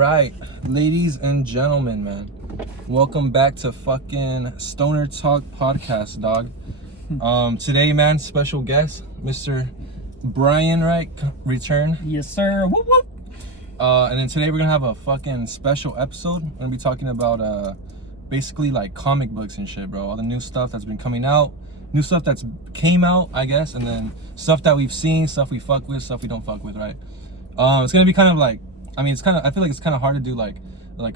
right, ladies and gentlemen, man, welcome back to fucking Stoner Talk Podcast, dog. Today, man, special guest, Mr. Brian, right? Return. Yes, sir. Whoop, whoop. And then today we're gonna have a fucking special episode. We're gonna be talking about basically like comic books and shit, bro. All the new stuff that's been coming out, new stuff that's came out, I guess, and then stuff that we've seen, stuff we fuck with, stuff we don't fuck with, right? It's gonna be kind of like, I mean, I feel like it's kind of hard to do like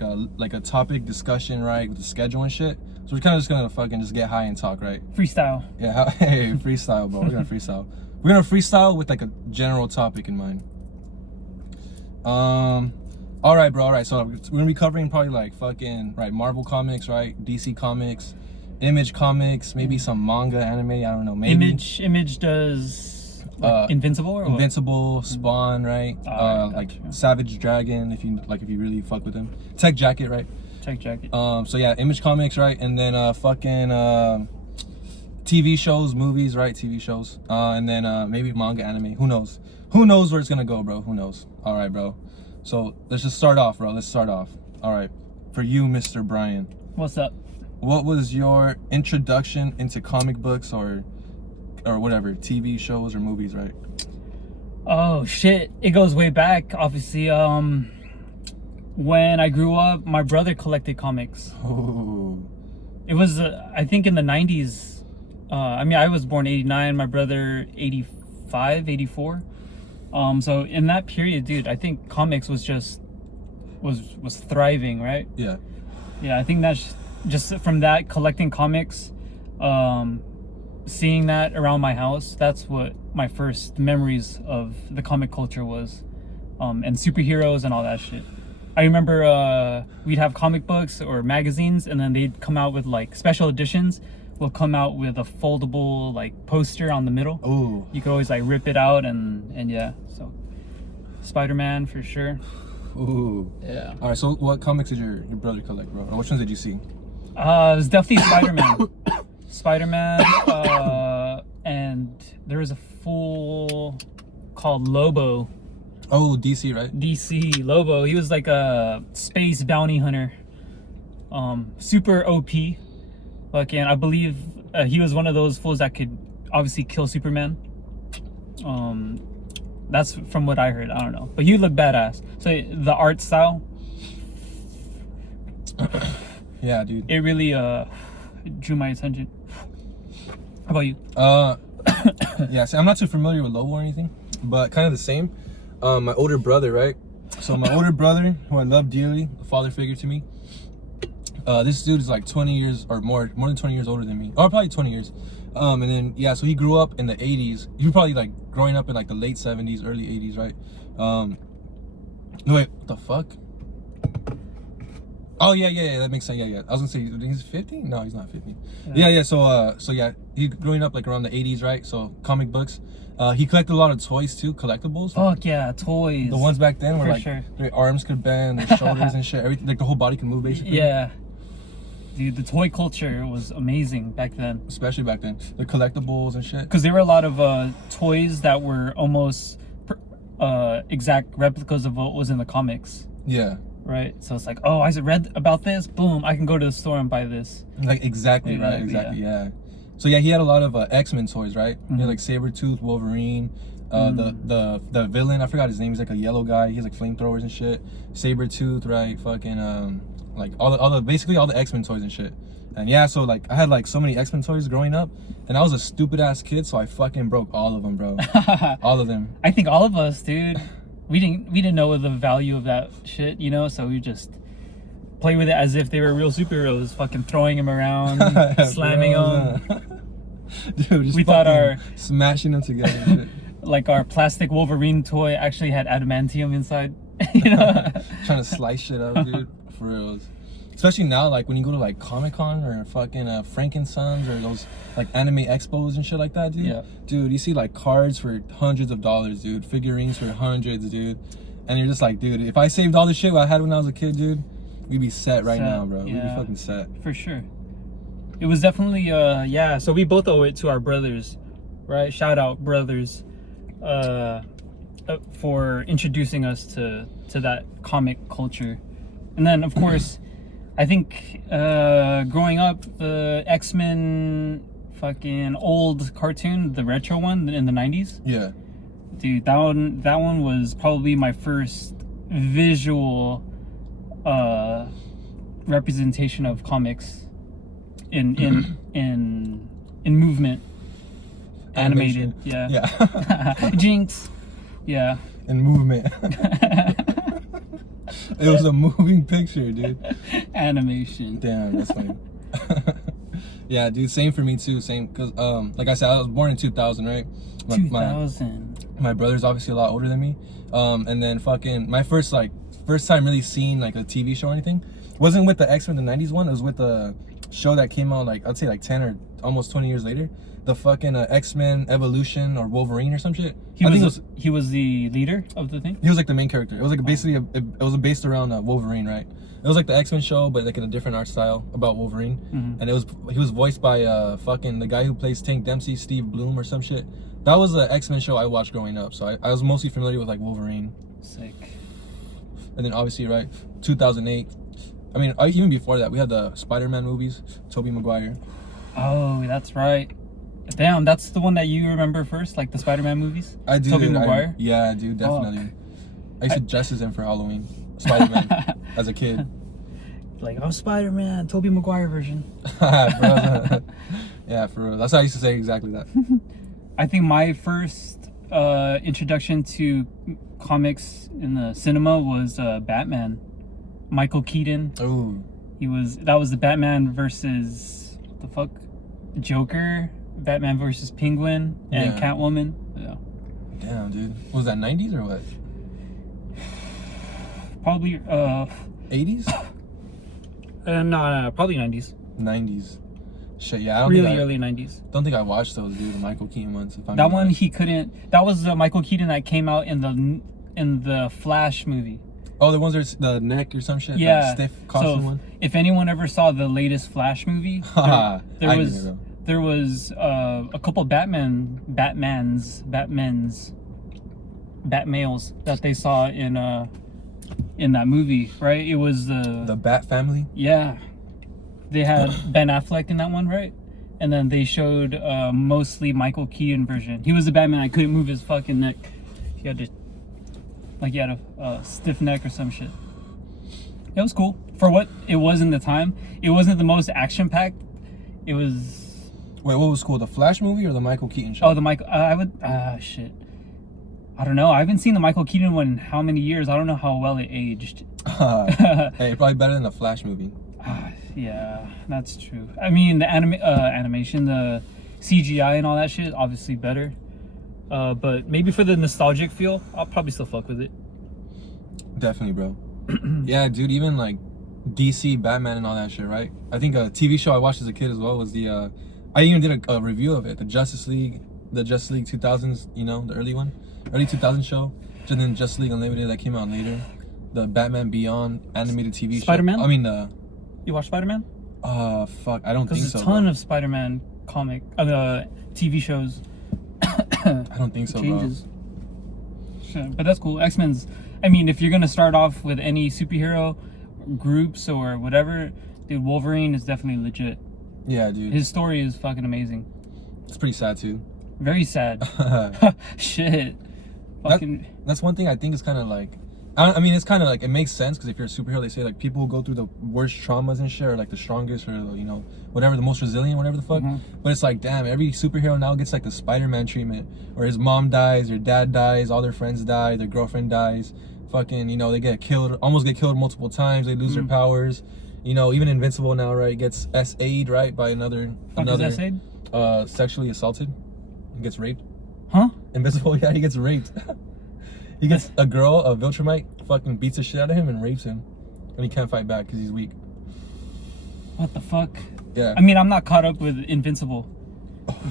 a topic discussion, right, with the schedule and shit. So we're kind of just gonna fucking just get high and talk, right? Freestyle. Yeah, hey, freestyle, bro. We're gonna freestyle. We're gonna freestyle with like a general topic in mind. All right, bro. All right, so we're gonna be covering probably like fucking Marvel comics, right? DC comics, Image comics, maybe some manga, anime. I don't know. Maybe Image does like, Invincible or what? Invincible, Spawn, right? Like Savage Dragon, if you really fuck with him. Tech Jacket, right? Tech Jacket. So yeah, Image comics, right? And then fucking TV shows, movies, right? TV shows. And then maybe manga, anime. Who knows? Who knows where it's gonna go, bro? Who knows? All right, bro. So let's just start off, bro. Let's start off. All right. For you, Mr. Brian. What's up? What was your introduction into comic books or whatever, TV shows or movies, right? Oh shit! It goes way back. Obviously, when I grew up, my brother collected comics. Oh. It was, I think, in the '90s. I mean, I was born '89. My brother '85, '84. So in that period, dude, I think comics was thriving, right? Yeah. Yeah, I think that's just from that collecting comics, seeing that around my house. That's what my first memories of the comic culture was, and superheroes and all that shit. I remember we'd have comic books or magazines, and then they'd come out with like special editions. Will come out with a foldable like poster on the middle. Oh. You could always like rip it out and yeah. So Spider-Man for sure. Ooh. Yeah. All right. So what comics did your brother collect, bro? Or which ones did you see? It was definitely Spider-Man. Spider-Man. And there was a fool called Lobo. Oh, DC, right? DC Lobo. He was like a space bounty hunter. Super OP. Fucking, I believe he was one of those fools that could obviously kill Superman. That's from what I heard. I don't know, but he looked badass. So the art style, Yeah, dude. it really drew my attention. How about you? Yeah. See, I'm not too familiar with Lobo or anything, but kind of the same. My older brother, right? So my older brother, who I love dearly, a father figure to me. This dude is like 20 years or more than 20 years older than me. Or probably 20 years. And then, yeah, so he grew up in the 80s. He was probably like growing up in like the late 70s, early 80s, right? No, wait, what the fuck? Oh, yeah, that makes sense. Yeah. I was gonna say, he's 50? No, he's not 50. Yeah, so yeah, he growing up like around the 80s, right? So comic books. He collected a lot of toys too, collectibles. Fuck yeah, toys. The ones back then where For like sure. their arms could bend, their shoulders and shit, everything, like the whole body could move basically. Yeah. Dude, the toy culture was amazing back then. Especially back then, the collectibles and shit. Because there were a lot of toys that were almost exact replicas of what was in the comics. Yeah. Right? So it's like, oh, I read about this. Boom, I can go to the store and buy this. Like exactly, right? Exactly, yeah. So yeah, he had a lot of X-Men toys, right? He had like Sabretooth, Wolverine, the villain, I forgot his name. He's like a yellow guy. He has like flamethrowers and shit. Sabretooth, right? Fucking like basically all the X-Men toys and shit. And yeah, so like I had like so many X-Men toys growing up, and I was a stupid ass kid, so I fucking broke all of them, bro. All of them. I think all of us, dude. We didn't know the value of that shit, you know, so we just play with it as if they were real superheroes, fucking throwing them around, slamming them. Dude, just we thought our smashing them together and shit. Like our plastic Wolverine toy actually had adamantium inside. You know? Trying to slice shit up, dude. For real. Especially now, like when you go to like Comic-Con or fucking Frankensons or those like anime expos and shit like that, dude. Yeah. Dude, you see like cards for hundreds of dollars, dude. Figurines for hundreds, dude. And you're just like, dude, if I saved all the shit I had when I was a kid, dude, we'd be set right now, bro. Yeah. We'd be fucking set. For sure. It was definitely, yeah. So we both owe it to our brothers, right? Shout out, brothers. for introducing us to that comic culture. And then, of course, I think growing up, the X-Men fucking old cartoon, the retro one in the 90s. Yeah. Dude, that one was probably my first visual representation of comics in movement. Animated. Yeah. Yeah. Jinx. Yeah. And movement. It was a moving picture, dude. Animation. Damn, that's funny. Yeah, dude, same for me too. Same, because like I said, I was born in 2000, right? 2000. My brother's obviously a lot older than me. And then fucking my first time really seeing like a TV show or anything wasn't with the X-Men, the 90s one. It was with the show that came out like, I'd say like 10 or almost 20 years later. The fucking X-Men Evolution or Wolverine or some shit. He was the leader of the thing? He was like the main character. It was like basically it was based around Wolverine, right? It was like the X-Men show, but like in a different art style about Wolverine. Mm-hmm. And he was voiced by fucking the guy who plays Tank Dempsey, Steve Bloom or some shit. That was the X-Men show I watched growing up, so I was mostly familiar with like Wolverine. Sick. And then obviously, right, 2008. I mean, even before that, we had the Spider-Man movies, Tobey Maguire. Oh, that's right. Damn, that's the one that you remember first, like the Spider-Man movies? I do. Tobey Maguire? Yeah, dude, definitely. I used to dress as him for Halloween. Spider-Man as a kid. Like, oh, Spider-Man, Tobey Maguire version. Bro. Yeah, for real. That's how I used to say exactly that. I think my first introduction to comics in the cinema was Batman. Michael Keaton. Ooh. That was the Batman versus what the fuck? Joker, Batman versus Penguin, and Catwoman. Yeah. Damn, dude. Was that 90s or what? Probably 80s? No, probably 90s. 90s. Shit, yeah, I don't Really early 90s. Don't think I watched those, dude. The Michael Keaton ones. That one he couldn't. That was Michael Keaton that came out in the Flash movie. Oh, the ones that's the neck or some shit. Yeah, the stiff costume one. If anyone ever saw the latest Flash movie, there was a couple Batmales that they saw in that movie, right? It was the Bat family. Yeah, they had Ben Affleck in that one, right? And then they showed mostly Michael Keaton version. He was the Batman. I couldn't move his fucking neck. He had a stiff neck or some shit. It was cool for what it was in the time. It wasn't the most action packed. It was. Wait, what was cool? The Flash movie or the Michael Keaton show? Oh, the Michael. Shit. I don't know. I haven't seen the Michael Keaton one in how many years. I don't know how well it aged. Hey, probably better than the Flash movie. Yeah, that's true. I mean, the animation, the CGI and all that shit, obviously better. But maybe for the nostalgic feel, I'll probably still fuck with it. Definitely, bro. Yeah, dude, even like DC, Batman and all that shit, right? I think a TV show I watched as a kid as well was the I even did a review of it, the Justice League 2000s, you know, the early 2000 show. And then Justice League Unlimited that came out later. The Batman Beyond animated TV show. Spider-Man? I mean, you watch Spider-Man? Fuck, I don't think so. There's a ton of Spider-Man TV shows. I don't think so, changes. Bro. Shit, but that's cool. X-Men's. I mean, if you're gonna start off with any superhero groups or whatever, dude, Wolverine is definitely legit. Yeah, dude. His story is fucking amazing. It's pretty sad too. Very sad. Shit. Fucking. That's one thing I think is kind of like. I mean, it's kind of like, it makes sense because if you're a superhero, they say like people who go through the worst traumas and shit are like the strongest or, you know, whatever, the most resilient, whatever the fuck. Mm-hmm. But it's like, damn, every superhero now gets like the Spider-Man treatment, or his mom dies, their dad dies, all their friends die, their girlfriend dies, fucking, you know, they almost get killed multiple times, they lose their powers. You know, even Invincible now, right, gets SA'd, right, by another sexually assaulted. He gets raped. Huh? Invincible, yeah, he gets raped. He gets a girl, a Viltrumite, fucking beats the shit out of him and rapes him. And he can't fight back because he's weak. What the fuck? Yeah. I mean, I'm not caught up with Invincible.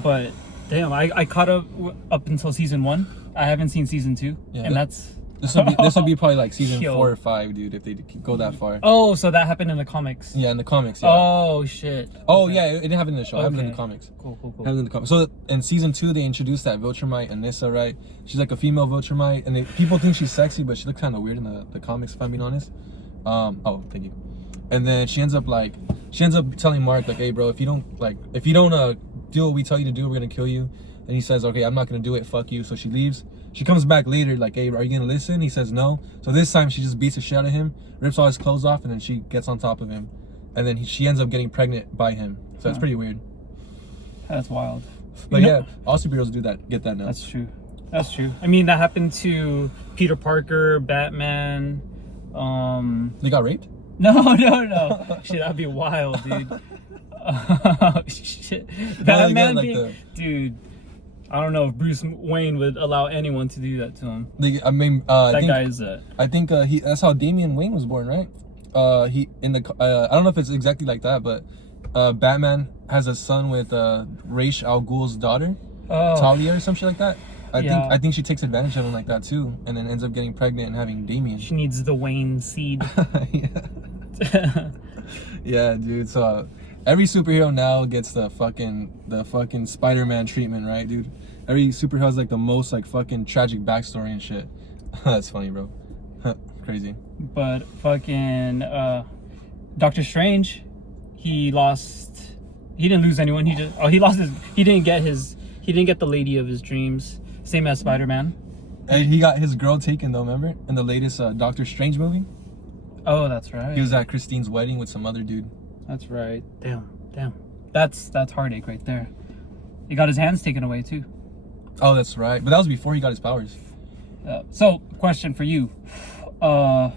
But, damn, I caught up until season 1. I haven't seen season 2. Yeah, and that's This would be probably like season Yo. 4 or 5, dude, if they go that far. Oh, so that happened in the comics. Yeah, in the comics. Yeah. Oh shit. Oh Okay. yeah, it didn't happen in the show. It happened in the Okay. comics. Cool. Happened in the comics. So in season 2, they introduced that Viltrumite, Anissa, right? She's like a female Viltrumite, and people think she's sexy, but she looks kind of weird in the comics, if I'm being honest. Oh, thank you. And then she ends up telling Mark like, hey bro, if you don't do what we tell you to do, we're gonna kill you. And he says, okay, I'm not gonna do it, fuck you. So she leaves. She comes back later like, hey, are you gonna listen? He says no. So this time she just beats the shit out of him, rips all his clothes off, and then she gets on top of him. And then she ends up getting pregnant by him. So it's pretty weird. That's wild. But yeah, all superheroes get that now. That's true. I mean, that happened to Peter Parker, Batman. They got raped? No. Shit, that'd be wild, dude. Shit. Batman dude. I don't know if Bruce Wayne would allow anyone to do that to him. I think that's how Damian Wayne was born, right? I don't know if it's exactly like that, but Batman has a son with Ra's al Ghul's daughter, Talia or some shit like that. I think she takes advantage of him like that too, and then ends up getting pregnant and having Damian. She needs the Wayne seed. Yeah, dude. So every superhero now gets the fucking Spider-Man treatment, right, dude? Every superhero has like the most like fucking tragic backstory and shit. That's funny, bro. Crazy. But fucking Doctor Strange, he didn't lose anyone. He didn't get the lady of his dreams. Same as Spider-Man. And he got his girl taken though, remember? In the latest Doctor Strange movie. Oh, that's right. He was at Christine's wedding with some other dude. That's right. Damn. That's heartache right there. He got his hands taken away too. Oh, that's right. But that was before he got his powers. So, question for you. Out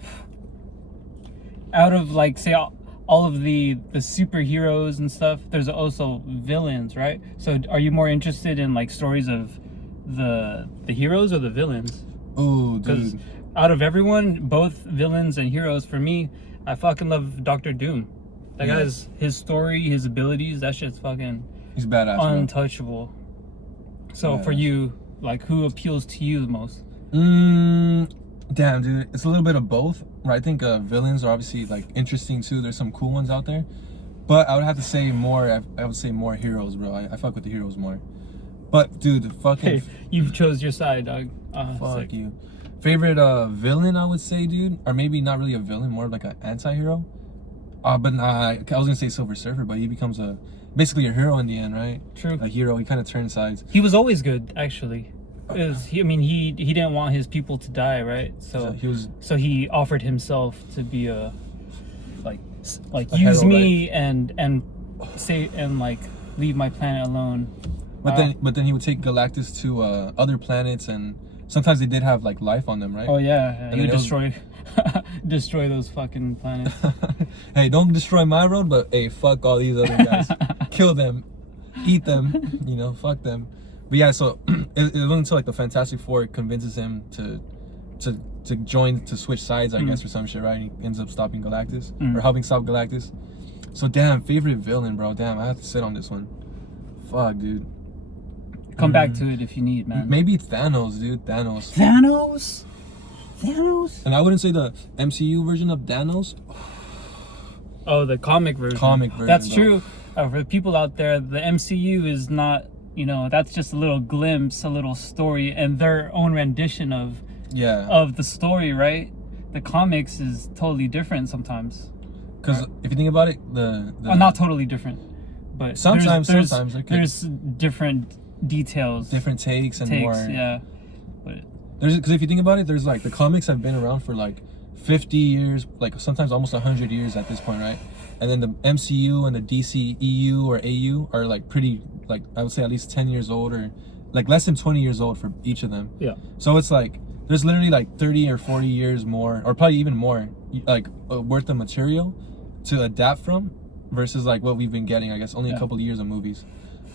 of like say all of the superheroes and stuff, there's also villains, right? So are you more interested in like stories of the heroes or the villains? Ooh, Because dude. out of everyone, both villains and heroes, for me, I fucking love Doctor Doom. That guy's, his story, his abilities, that shit's fucking He's badass, untouchable. So for you, like, who appeals to you the most? Damn, dude, it's a little bit of both. I think villains are obviously like interesting too. There's some cool ones out there, but I would have to say more. I would say more heroes, bro. I fuck with the heroes more. But dude, the fucking you've chose your side, dog. fuck you. Favorite villain, I would say, dude, or maybe not really a villain, more like an anti-hero. But I was gonna say Silver Surfer, but he becomes basically a hero in the end, right? True. A hero. He kind of turns sides. He was always good, actually. He didn't want his people to die, right? So he offered himself to be a use hero, me and say and like leave my planet alone. But then he would take Galactus to other planets, and sometimes they did have like life on them, right? Oh yeah, And he would destroy those fucking planets. Hey, don't destroy my road, but hey, fuck all these other guys. Kill them, eat them, fuck them. But yeah, so it wasn't until like the Fantastic Four convinces him to join, to switch sides, I guess, or some shit, right? And he ends up stopping Galactus, or helping stop Galactus. So damn, favorite villain, bro. Damn, I have to sit on this one. Fuck, dude. Come back to it if you need, man. Maybe Thanos, dude. Thanos. And I wouldn't say the MCU version of Thanos. Oh, the comic version. That's true. For the people out there, the MCU is not, that's just a little glimpse, a little story, and their own rendition of the story, right? The comics is totally different sometimes. Because if you think about it, not totally different, but sometimes there's different details, different takes and more. Yeah, but because if you think about it, there's like the comics have been around for like 50 years, like sometimes almost 100 years at this point, right? And then the MCU and the DC EU or AU are like pretty, like I would say at least 10 years old, or like less than 20 years old for each of them. Yeah. So it's like there's literally like 30 or 40 years more, or probably even more, like worth of material to adapt from, versus like what we've been getting, I guess, only a couple of years of movies.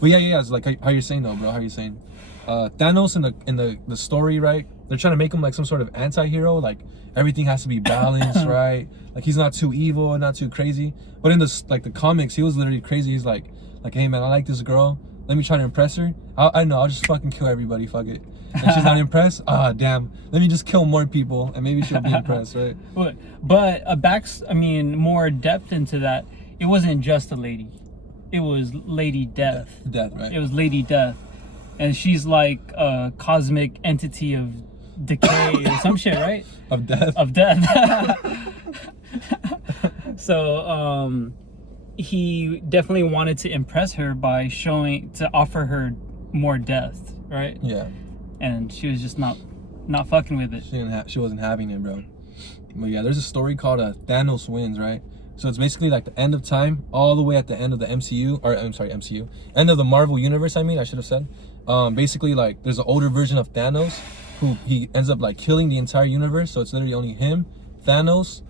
But yeah, it's like how you're saying though, bro. How you're saying, Thanos in the story, right? They're trying to make him like some sort of anti-hero, like everything has to be balanced, right? Like he's not too evil, not too crazy. But in the comics, he was literally crazy. He's like, hey man, I like this girl, let me try to impress her. I know, I'll just fucking kill everybody, fuck it. And she's not impressed, damn, let me just kill more people and maybe she'll be impressed, right? But more depth into that, it wasn't just a lady. It was Lady Death. Death, right? It was Lady Death. And she's like a cosmic entity of decay or some shit, right? Of death? Of death. So, he definitely wanted to impress her by to offer her more death, right? Yeah. And she was just not fucking with it. She wasn't having it, bro. But yeah, there's a story called Thanos Wins, right? So it's basically like the end of time, all the way at the end of the MCU, end of the Marvel universe. I should have said. Basically, like there's an older version of Thanos, who he ends up like killing the entire universe. So it's literally only him, Thanos,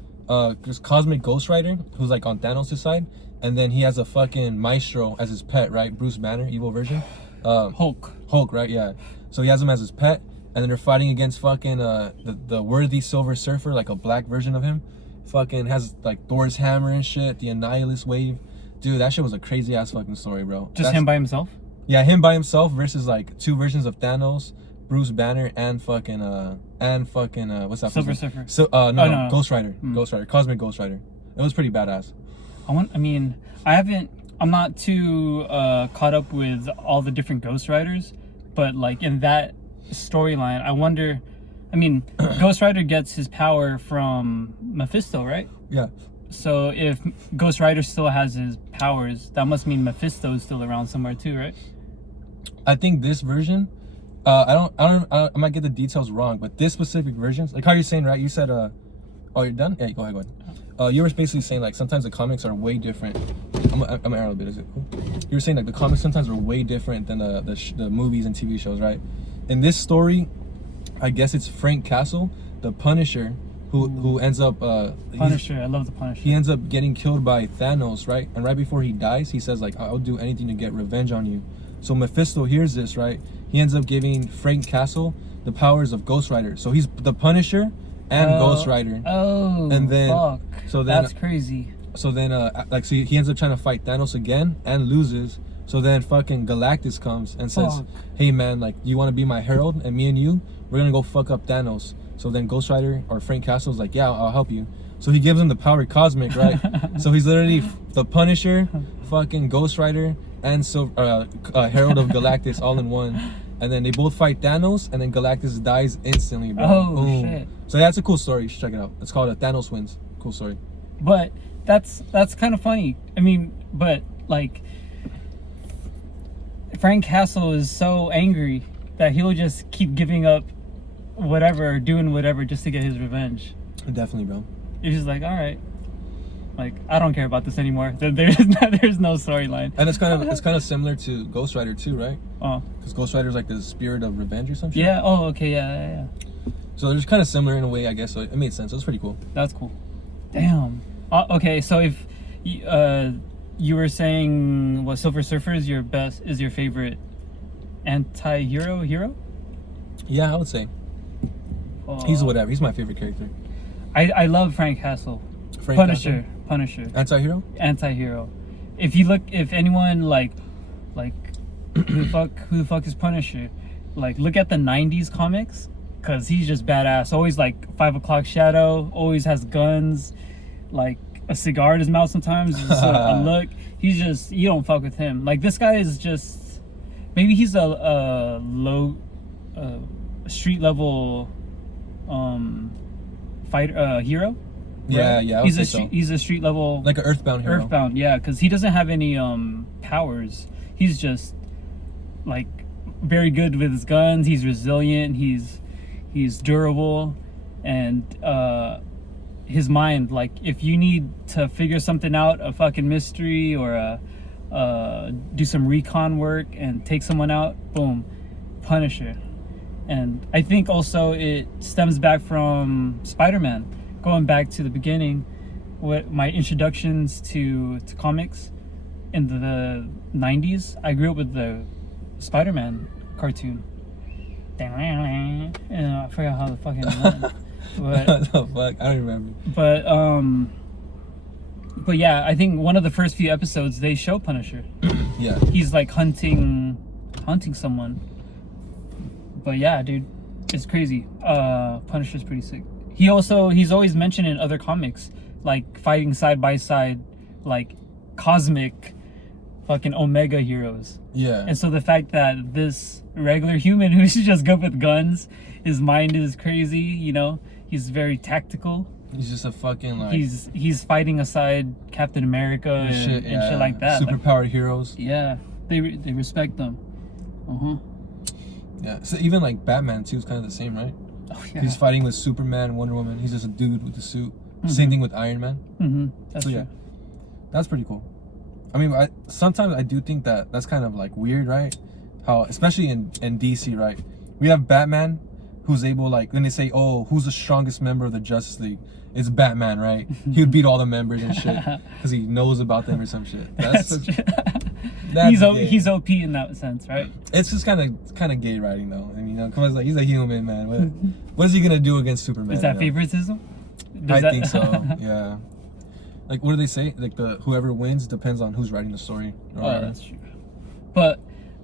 there's Cosmic Ghost Rider, who's like on Thanos' side, and then he has a fucking Maestro as his pet, right? Bruce Banner, evil version. Hulk, right? Yeah. So he has him as his pet, and then they're fighting against fucking the worthy Silver Surfer, like a black version of him. Fucking has like Thor's hammer and shit, the Annihilus wave. Dude, that shit was a crazy ass fucking story, bro. Just him by himself? Yeah, him by himself versus like two versions of Thanos, Bruce Banner, and fucking what's that? Silver Surfer. So no, Ghost Rider. Ghost Rider, Cosmic Ghost Rider. It was pretty badass. I'm not too caught up with all the different Ghost Riders, but like in that storyline, I wonder. Ghost Rider gets his power from Mephisto, right? Yeah. So if Ghost Rider still has his powers, that must mean Mephisto's still around somewhere too, right? I think this version, I might get the details wrong, but this specific version, like how you're saying, right? You said, oh, you're done? Yeah, go ahead. You were basically saying like sometimes the comics are way different. I'm an arrow bit. Is it cool? You were saying like the comics sometimes are way different than the movies and TV shows, right? In this story, I guess it's Frank Castle, the Punisher, who ends up Punisher. I love the Punisher. He ends up getting killed by Thanos, right? And right before he dies, he says like, I'll do anything to get revenge on you. So Mephisto hears this, right? He ends up giving Frank Castle the powers of Ghost Rider. So he's the Punisher and Ghost Rider. Oh, and then fuck. So then that's crazy. So then so he ends up trying to fight Thanos again and loses. So then fucking Galactus comes and says, hey man, like, you want to be my herald? And me and you, we're gonna go fuck up Thanos. So then Ghost Rider or Frank Castle's like, yeah, I'll help you. So he gives him the power cosmic, right? So he's literally the Punisher, fucking Ghost Rider, and Herald of Galactus all in one. And then they both fight Thanos, and then Galactus dies instantly, bro. Oh, boom. Shit. So that's a cool story. You should check it out. It's called Thanos Wins. Cool story. But that's kind of funny. But like, Frank Castle is so angry that he'll just keep giving up whatever, doing whatever just to get his revenge. Definitely, bro. He's just like, all right, like, I don't care about this anymore. There's no storyline. And it's kind of similar to Ghost Rider too, right? Oh. Because Ghost Rider's like the spirit of revenge or something. Yeah. Oh, okay. Yeah. So they're just kind of similar in a way, I guess. So it made sense. It was pretty cool. That's cool. Damn. Okay, so if you were saying what Silver Surfer is your favorite hero? Yeah, I would say. He's whatever. He's my favorite character. I love Frank Castle. Punisher. Anti-hero. If anyone like who the fuck is Punisher? Like, look at the 90s comics, cause he's just badass. Always like 5 o'clock shadow. Always has guns. Like a cigar in his mouth sometimes. Just a look. He's just, you don't fuck with him. Like, this guy is just, maybe he's a low street level fighter hero. Yeah, right? yeah. He's a street level, like an Earthbound hero. Earthbound, yeah, because he doesn't have any powers. He's just like very good with his guns. He's resilient. He's durable, and his mind. Like, if you need to figure something out, a fucking mystery or do some recon work and take someone out, boom, Punisher. And I think also it stems back from Spider-Man. Going back to the beginning, what my introductions to comics in the 90s, I grew up with the Spider-Man cartoon. And I forgot how the fucking went. What the fuck? I don't remember. But yeah, I think one of the first few episodes they show Punisher. Yeah. He's like hunting hunting someone. But yeah, dude, it's crazy. Punisher's pretty sick. He's always mentioned in other comics, like fighting side by side, like cosmic fucking Omega heroes. Yeah. And so the fact that this regular human who's just good with guns, his mind is crazy, you know, he's very tactical. He's just a fucking like. He's fighting aside Captain America and shit like that. Superpowered heroes. Yeah, they respect them. Yeah. So even like Batman too is kind of the same, right? Oh yeah. He's fighting with Superman, Wonder Woman. He's just a dude with a suit. Same thing with Iron Man. That's so true. yeah, that's pretty cool. I mean, sometimes I do think that that's kind of like weird, right? How, especially in DC, right? We have Batman, who's able, like, when they say, oh, who's the strongest member of the Justice League? It's Batman, right? He would beat all the members and shit because he knows about them or some shit. That's he's OP in that sense, right? It's just kind of gay writing though. I mean, you know, come on, like, he's a human, man. What is he gonna do against Superman? Is that favoritism? I think so. Yeah. Like, what do they say? Like, whoever wins depends on who's writing the story. Oh, that's true. But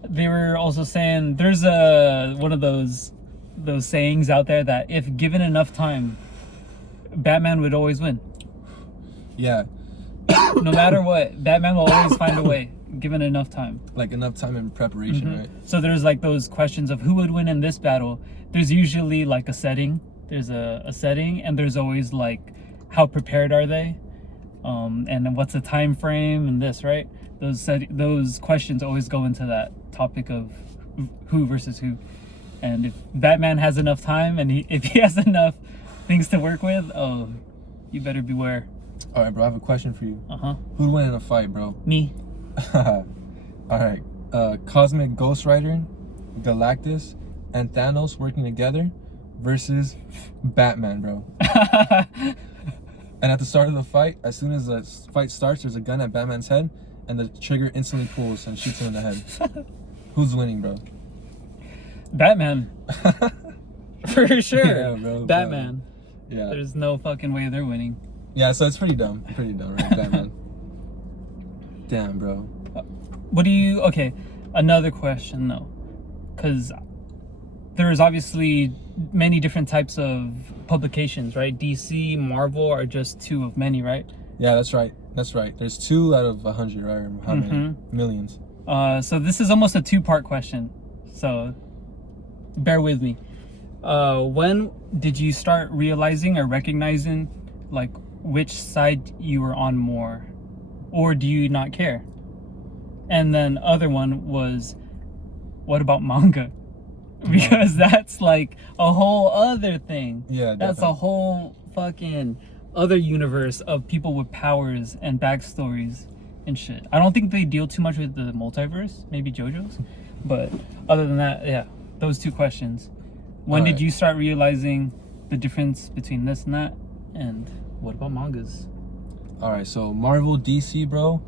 they were also saying there's one of those sayings out there that if given enough time, Batman would always win. Yeah. No matter what, Batman will always find a way, given enough time. Like enough time in preparation, right? So there's like those questions of who would win in this battle. There's usually like a setting. There's a setting, and there's always like how prepared are they, and then what's the time frame and this, right? Those questions always go into that topic of who versus who. And if Batman has enough time and if he has enough things to work with, oh, you better beware. All right, bro, I have a question for you. Who'd win in a fight, bro? Me. All right. Cosmic Ghost Rider, Galactus, and Thanos working together versus Batman, bro. And at the start of the fight, as soon as the fight starts, there's a gun at Batman's head, and the trigger instantly pulls and shoots him in the head. Who's winning, bro? Batman. For sure. Yeah, bro. Batman. Yeah. There's no fucking way they're winning. Yeah, so it's pretty dumb. Pretty dumb, right? Batman. Damn, bro. Okay, another question though. Because there's obviously many different types of publications, right? DC, Marvel are just two of many, right? Yeah, that's right. That's right. There's 2 out of 100, right? Or how many? Millions. So this is almost a 2-part question. So bear with me. When did you start realizing or recognizing like which side you were on more? Or do you not care? And then other one was, what about manga? Because that's like a whole other thing. Yeah, definitely. That's a whole fucking other universe of people with powers and backstories and shit. I don't think they deal too much with the multiverse, maybe JoJo's. But other than that, yeah, those 2 questions. When did you start realizing the difference between this and that? And what about mangas? All right, so Marvel, DC, bro.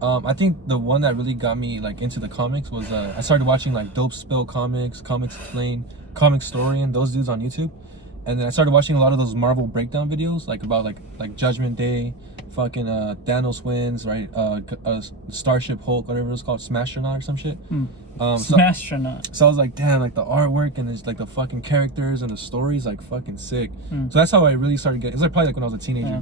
I think the one that really got me like into the comics was I started watching like Dope Spill Comics, Comics Explained, Comic Storian, those dudes on YouTube. And then I started watching a lot of those Marvel breakdown videos, like about like Judgment Day, fucking Thanos wins, right? Starship Hulk, whatever it's called, Smastronaut or some shit. Smastronaut. So I was like, damn, like the artwork and it's like the fucking characters and the stories, like fucking sick. So that's how I really started getting. It's like probably like when I was a teenager. Yeah.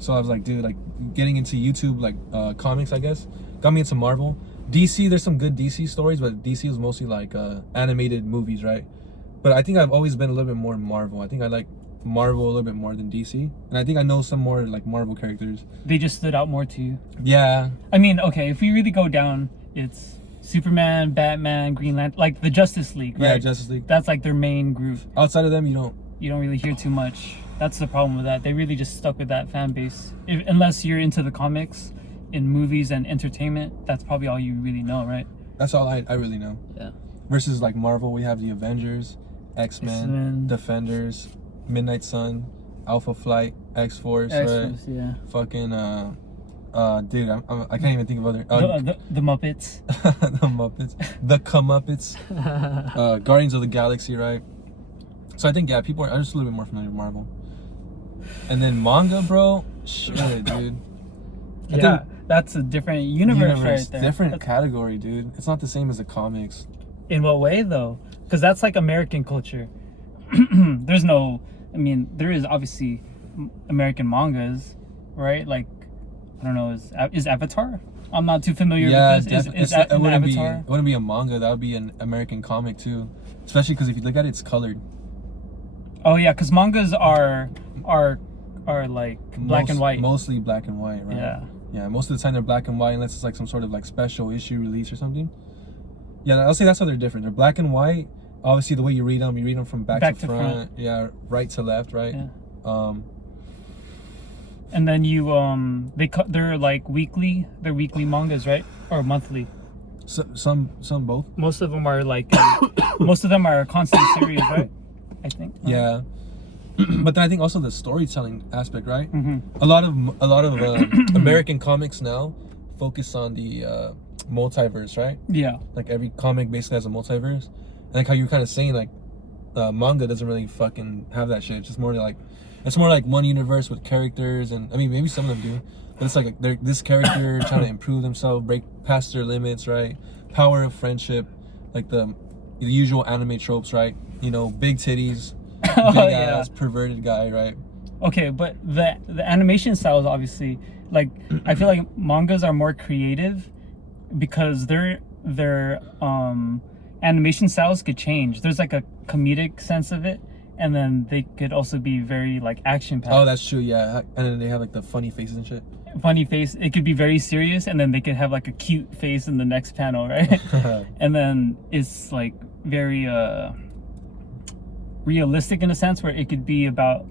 So I was like, dude, like getting into YouTube, like comics, I guess, got me into Marvel. DC, there's some good DC stories, but DC was mostly like animated movies, right? But I think I've always been a little bit more Marvel. I think I like Marvel a little bit more than DC. And I think I know some more like Marvel characters. They just stood out more to you. Yeah. I mean, okay, if we really go down, it's Superman, Batman, Green Lantern, like the Justice League, right? Yeah, Justice League. That's like their main group. Outside of them, you don't really hear too much. That's the problem with that. They really just stuck with that fan base. Unless you're into the comics, in movies and entertainment, that's probably all you really know, right? That's all I really know. Yeah. Versus like Marvel, we have the Avengers, X-Men, Defenders, Midnight Sun, Alpha Flight, X-Force, right? Yeah. Fucking dude, I can't even think of other the Muppets. The Muppets, the Muppets, Guardians of the Galaxy, right? So I think I'm just a little bit more familiar with Marvel. And then manga, bro, shit, dude. Yeah, that's a different universe right there. Different category, dude. It's not the same as the comics. In what way though? Because that's like American culture. There's no, I mean, there is obviously American mangas, right? Like, I don't know, is Avatar? I'm not too familiar with this. Is that an Avatar? It wouldn't be a manga. That would be an American comic too. Especially because if you look at it, it's colored. Oh yeah, because mangas are like black and white. Mostly black and white, right? Yeah. Yeah, most of the time they're black and white unless it's like some sort of like special issue release or something. Yeah, I'll say that's how they're different. They're black and white. Obviously, the way you read them from back to front. Yeah, right to left, right? Yeah. And then they're like weekly. They're weekly mangas, right? Or monthly. So, some both. Most of them are like most of them are constant series, right? I think. Yeah. But then I think also the storytelling aspect, right? Mm-hmm. A lot of American comics now focus on the multiverse, right? Yeah. Like every comic basically has a multiverse. And like how you were kind of saying, like manga doesn't really fucking have that shit. It's just more like one universe with characters, and I mean maybe some of them do, but it's like they're this character trying to improve themselves, break past their limits, right? Power of friendship, like the usual anime tropes, right? You know, big titties. Big ass perverted guy, right? Okay, but the animation style is obviously like I feel like mangas are more creative because their animation styles could change. There's like a comedic sense of it, and then they could also be very like action packed. Oh, that's true, yeah. And then they have like the funny faces and shit. Funny face. It could be very serious, and then they could have like a cute face in the next panel, right? And then it's like very realistic in a sense where it could be about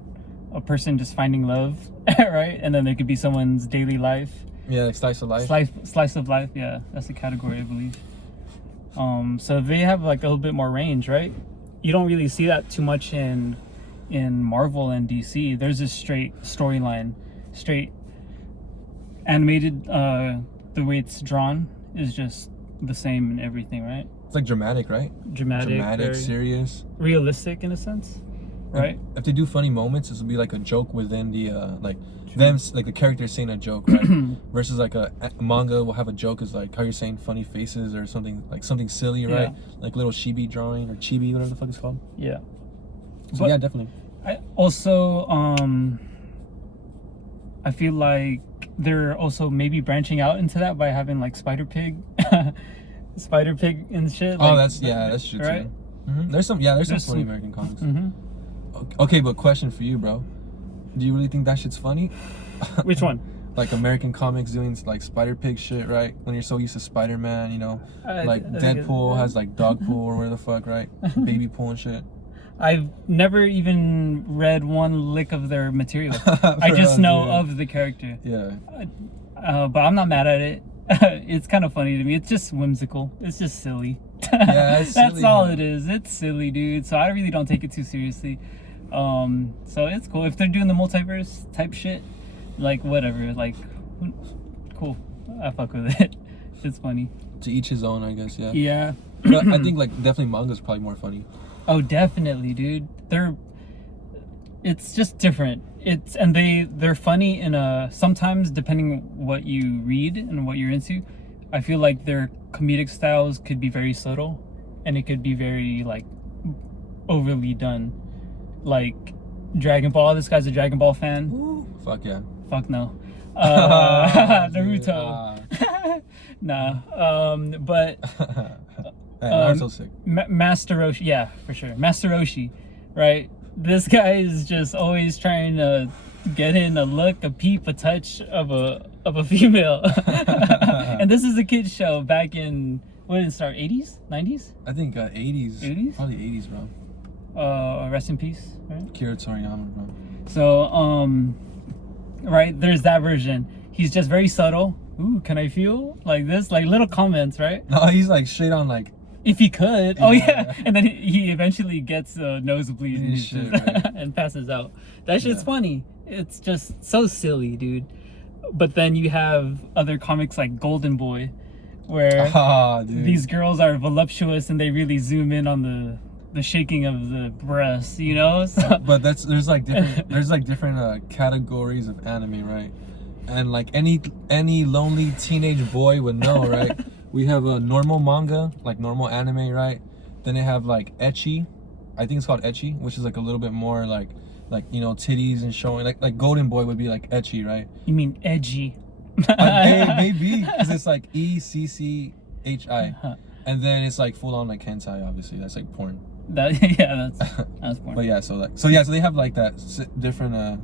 a person just finding love, right? And then there could be someone's daily life. Yeah, like slice of life. Slice of life, yeah. That's the category, I believe. So they have like a little bit more range, right? You don't really see that too much in Marvel and DC. There's this straight storyline, straight animated. The way it's drawn is just the same in everything, right? It's like dramatic, right? Dramatic, serious, realistic in a sense, right? If they do funny moments, this will be like a joke within the like them, like the character saying a joke, right? Versus like a manga will have a joke is like how you're saying funny faces or something like something silly, right? Like little chibi drawing or chibi, whatever the fuck it's called. Yeah. So yeah, definitely. I also I feel like they're also maybe branching out into that by having like Spider Pig and shit. Oh, like, that's true right? too. Mm-hmm. There's some funny American comics. Mm-hmm. Okay, but question for you, bro. Do you really think that shit's funny? Which one? Like American comics doing like Spider Pig shit, right? When you're so used to Spider-Man, you know, like Deadpool has like dog pool or whatever the fuck, right? Baby pool and shit. I've never even read one lick of their material. I just know of the character. Yeah. But I'm not mad at it. It's kind of funny to me. It's just whimsical. It's just silly. Yeah, it's that's silly, all man. it is. It's silly, dude. So I really don't take it too seriously. So it's cool if they're doing the multiverse type shit. Like whatever. Like, cool. I fuck with it. It's funny. To each his own, I guess. Yeah. Yeah. But I think like definitely manga's probably more funny. Oh, definitely, dude. It's just different. They're funny in a sometimes depending what you read and what you're into. I feel like their comedic styles could be very subtle, and it could be very like overly done. Like Dragon Ball. This guy's a Dragon Ball fan. Ooh, fuck yeah. Fuck no. Naruto. Nah. But Naruto's sick. Master Roshi, yeah, for sure. Master Roshi, right? This guy is just always trying to get in a look, a peep, a touch of a female. And this is a kid's show back in, when did it start? 80s? 90s? I think 80s. 80s? Probably 80s, bro. Rest in peace, right? Akira Toriyama, bro. So, right, there's that version. He's just very subtle. Ooh, can I feel? Like this, like little comments, right? No, he's like straight on like. If he could. Oh yeah. And then he eventually gets a nosebleed and, shit, right. and passes out. That shit's funny. It's just so silly, dude. But then you have other comics like Golden Boy, where these girls are voluptuous and they really zoom in on the shaking of the breasts, you know? So, but there's like different categories of anime, right? And like any lonely teenage boy would know, right? We have a normal manga, like normal anime, right? Then they have like ecchi. I think it's called ecchi, which is like a little bit more like you know, titties and showing like Golden Boy would be like ecchi, right? You mean edgy? Maybe because it's like ECCHI, and then it's like full on like hentai. Obviously, that's like porn. That's porn. But yeah, so they have like that different.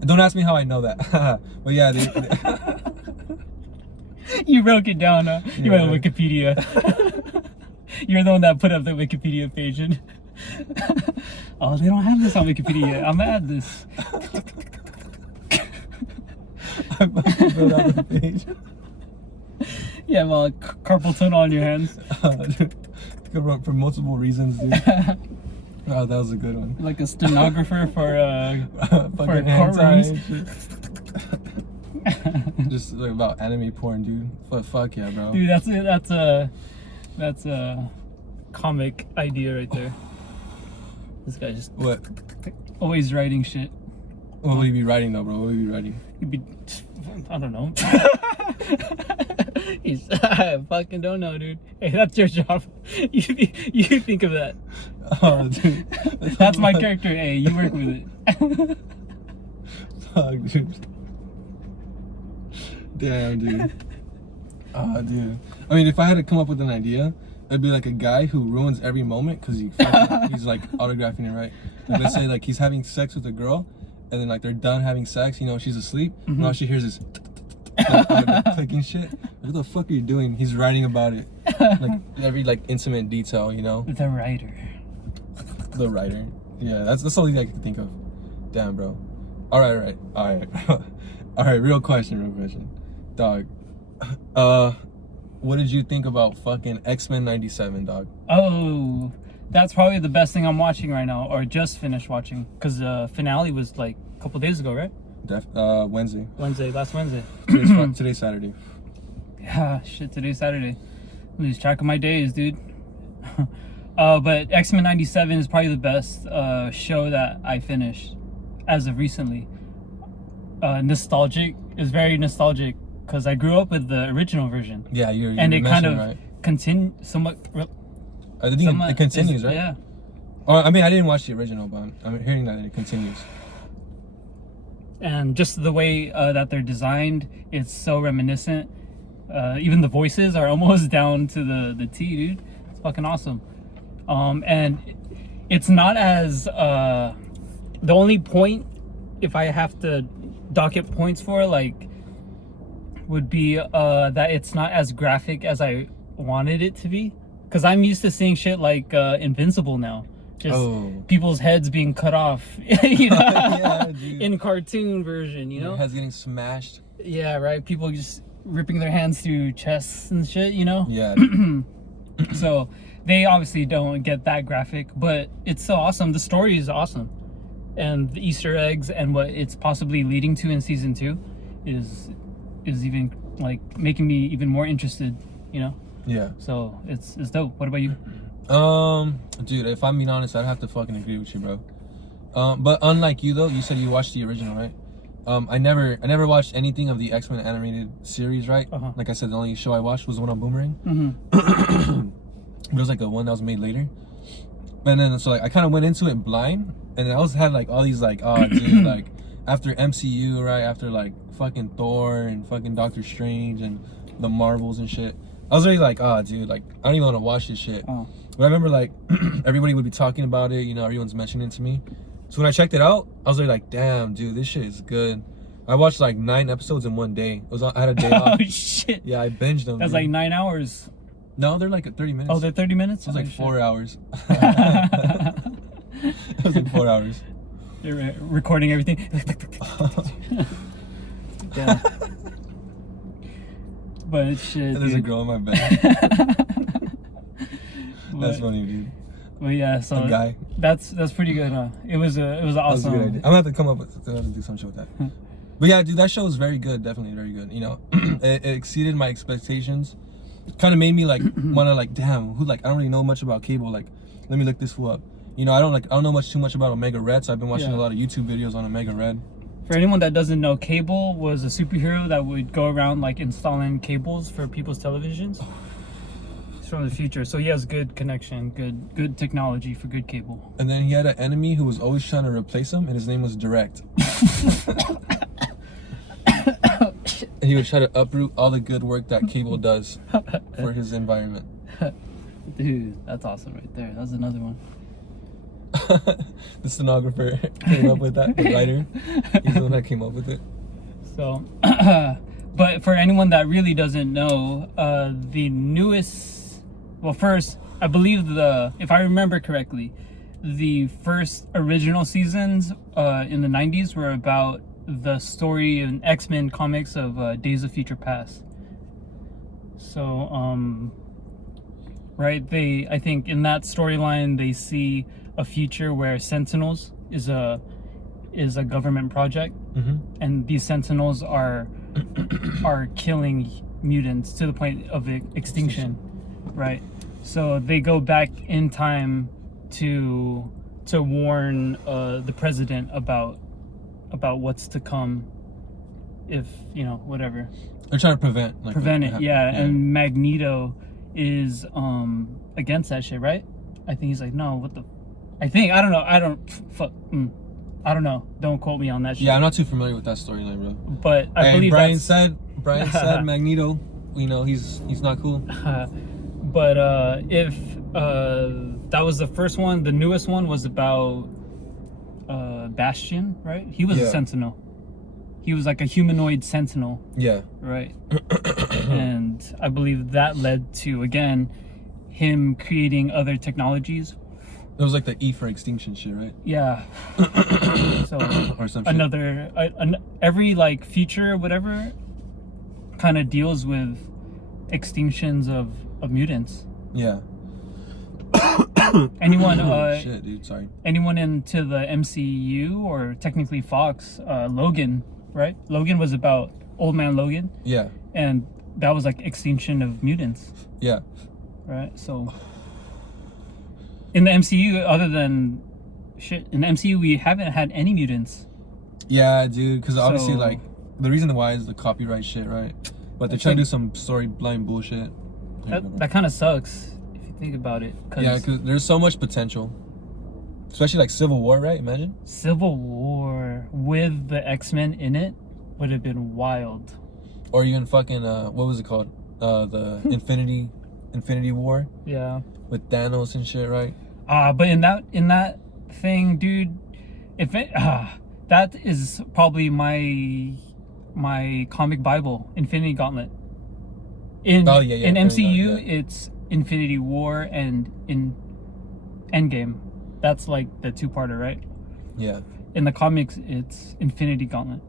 Don't ask me how I know that. But yeah, they You broke it down. You Yeah. went on Wikipedia. You're the one that put up the Wikipedia page. And oh, they don't have this on Wikipedia. I'm gonna add this. I fucking filled out the page. You have carpal tunnel on your hands. For multiple reasons, dude. Oh, that was a good one. Like a stenographer for Fucking courtrooms. Just like about anime porn, dude. But fuck yeah, bro. Dude, that's a comic idea right there. This guy just What? always writing shit. What would you be writing though, bro? What would you be writing? He'd be, I don't know. I fucking don't know, dude. Hey, that's your job. You think of that. Oh, dude. That's my character. Hey, you work with it. Fuck, dude. Damn, dude. Oh, dude. I mean, if I had to come up with an idea, it'd be like a guy who ruins every moment because he's like autographing it, right? Like, let's say like he's having sex with a girl, and then like they're done having sex, you know, she's asleep, and all she hears is like, clicking shit. What the fuck are you doing? He's writing about it, like every like intimate detail, you know. The writer. The writer. Yeah, that's the only thing I can think of. Damn, bro. All right. All right. Real question. Dog. What did you think about fucking X-Men '97, dog? Oh, that's probably the best thing I'm watching right now, or just finished watching, because the finale was like a couple days ago, right? Wednesday. Last Wednesday. Today's Saturday. Yeah, shit, today's Saturday. Lose track of my days, dude. But X-Men '97 is probably the best show that I finished as of recently. Nostalgic. It's very nostalgic because I grew up with the original version. Yeah, you're and it kind of right? somewhat. I think it continues, right? Yeah. Or, I mean, I didn't watch the original, but I'm hearing that it continues. And just the way that they're designed, it's so reminiscent. Even the voices are almost down to the T, dude. It's fucking awesome. And it's not as the only point, if I have to docket points for, like, would be that it's not as graphic as I wanted it to be, because I'm used to seeing shit like Invincible now, just people's heads being cut off, you know. Yeah, dude. In cartoon version, you know, their heads getting smashed. Yeah, right. People just ripping their hands through chests and shit, you know. Yeah. So they obviously don't get that graphic, but it's so awesome. The story is awesome, and the Easter eggs and what it's possibly leading to in season 2 is even like making me even more interested, you know. Yeah. So it's dope. What about you? Dude, if I'm being honest, I'd have to fucking agree with you, bro. But unlike you though, you said you watched the original, right? I never watched anything of the X-Men animated series, right? Like I said, the only show I watched was the one on Boomerang. It was like a one that was made later. And then so like I kind of went into it blind, and I had like all these like, oh dude, like after MCU, right? After like fucking Thor and fucking Doctor Strange and the Marvels and shit, I was already like, oh dude, like I don't even want to watch this shit. But I remember like everybody would be talking about it, you know, everyone's mentioning it to me. So when I checked it out, I was like, damn, dude, this shit is good. I watched like 9 episodes in one day. I had a day off. Oh shit! Yeah, I binged them. That's like 9 hours. No, they're like 30 minutes. Oh, they're 30 minutes? It was like shit. 4 hours. It was like 4 hours. You're recording everything. Yeah. But shit. There's dude. a girl in my bed. That's funny, dude. But yeah, so a guy. That's pretty good, huh? It was awesome. That was a good idea. I'm gonna have to come up with do some shit with that. But yeah, dude, that show was very good. Definitely very good. You know, it exceeded my expectations. Kind of made me like want to like, damn, who, like, I don't really know much about cable. Like, let me look this fool up. You know, I don't know too much about Omega Red, so I've been watching a lot of YouTube videos on Omega Red. For anyone that doesn't know, Cable was a superhero that would go around like installing cables for people's televisions. from the future, so he has good connection, good technology for good cable. And then he had an enemy who was always trying to replace him, and his name was Direct. And he would try to uproot all the good work that cable does for his environment. Dude, that's awesome right there. That's another one. The stenographer came up with that. The writer, he's the one that came up with it. So, but for anyone that really doesn't know, the newest, well, first, I believe if I remember correctly, the first original seasons in the 90s were about the story in X-Men comics of Days of Future Past. So, right, I think in that storyline, they see a future where Sentinels is a government project, and these Sentinels are killing mutants to the point of extinction, right? So they go back in time to warn the president about what's to come, if whatever. They're trying to prevent it, yeah. And Magneto is against that shit, right? I think he's like, no, what the. I don't know. Don't quote me on that shit. Yeah, I'm not too familiar with that storyline, bro. But I believe Brian said Magneto, he's not cool. But if that was the first one, the newest one was about Bastion, right? He was a Sentinel. He was like a humanoid Sentinel. Yeah. Right. And I believe that led to, again, him creating other technologies. It was like the E for extinction shit, right? Yeah. So or some another every like feature or whatever kind of deals with extinctions of mutants. Yeah. Anyone shit, dude, sorry. Anyone into the MCU or technically Fox, Logan, right? Logan was about Old Man Logan. Yeah. And that was like extinction of mutants. Yeah. Right? So in the MCU, other than shit, in the MCU we haven't had any mutants. Yeah, dude, because obviously, like, the reason why is the copyright shit, right? But they're trying to do some storyline bullshit. That kind of sucks if you think about it. Yeah, because there's so much potential, especially like Civil War, right? Imagine Civil War with the X-Men in it would have been wild. Or even fucking what was it called? The Infinity War. Yeah. With Thanos and shit, right? But in that thing, dude, if it that is probably my comic Bible, Infinity Gauntlet. In MCU, it's Infinity War and in Endgame. That's like the two-parter, right? Yeah. In the comics, it's Infinity Gauntlet.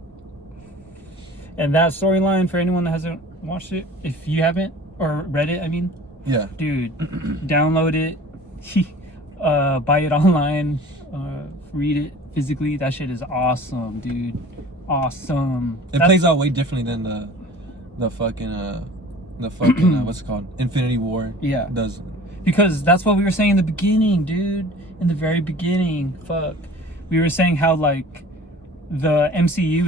And that storyline, for anyone that hasn't watched it, if you haven't, or read it, I mean. Yeah. Dude, download it, buy it online, read it physically. That shit is awesome, dude. Awesome. It plays out way differently than the fucking what's it called? Infinity War. Yeah. Does. Because that's what we were saying in the beginning, dude. In the very beginning. Fuck. We were saying how like the MCU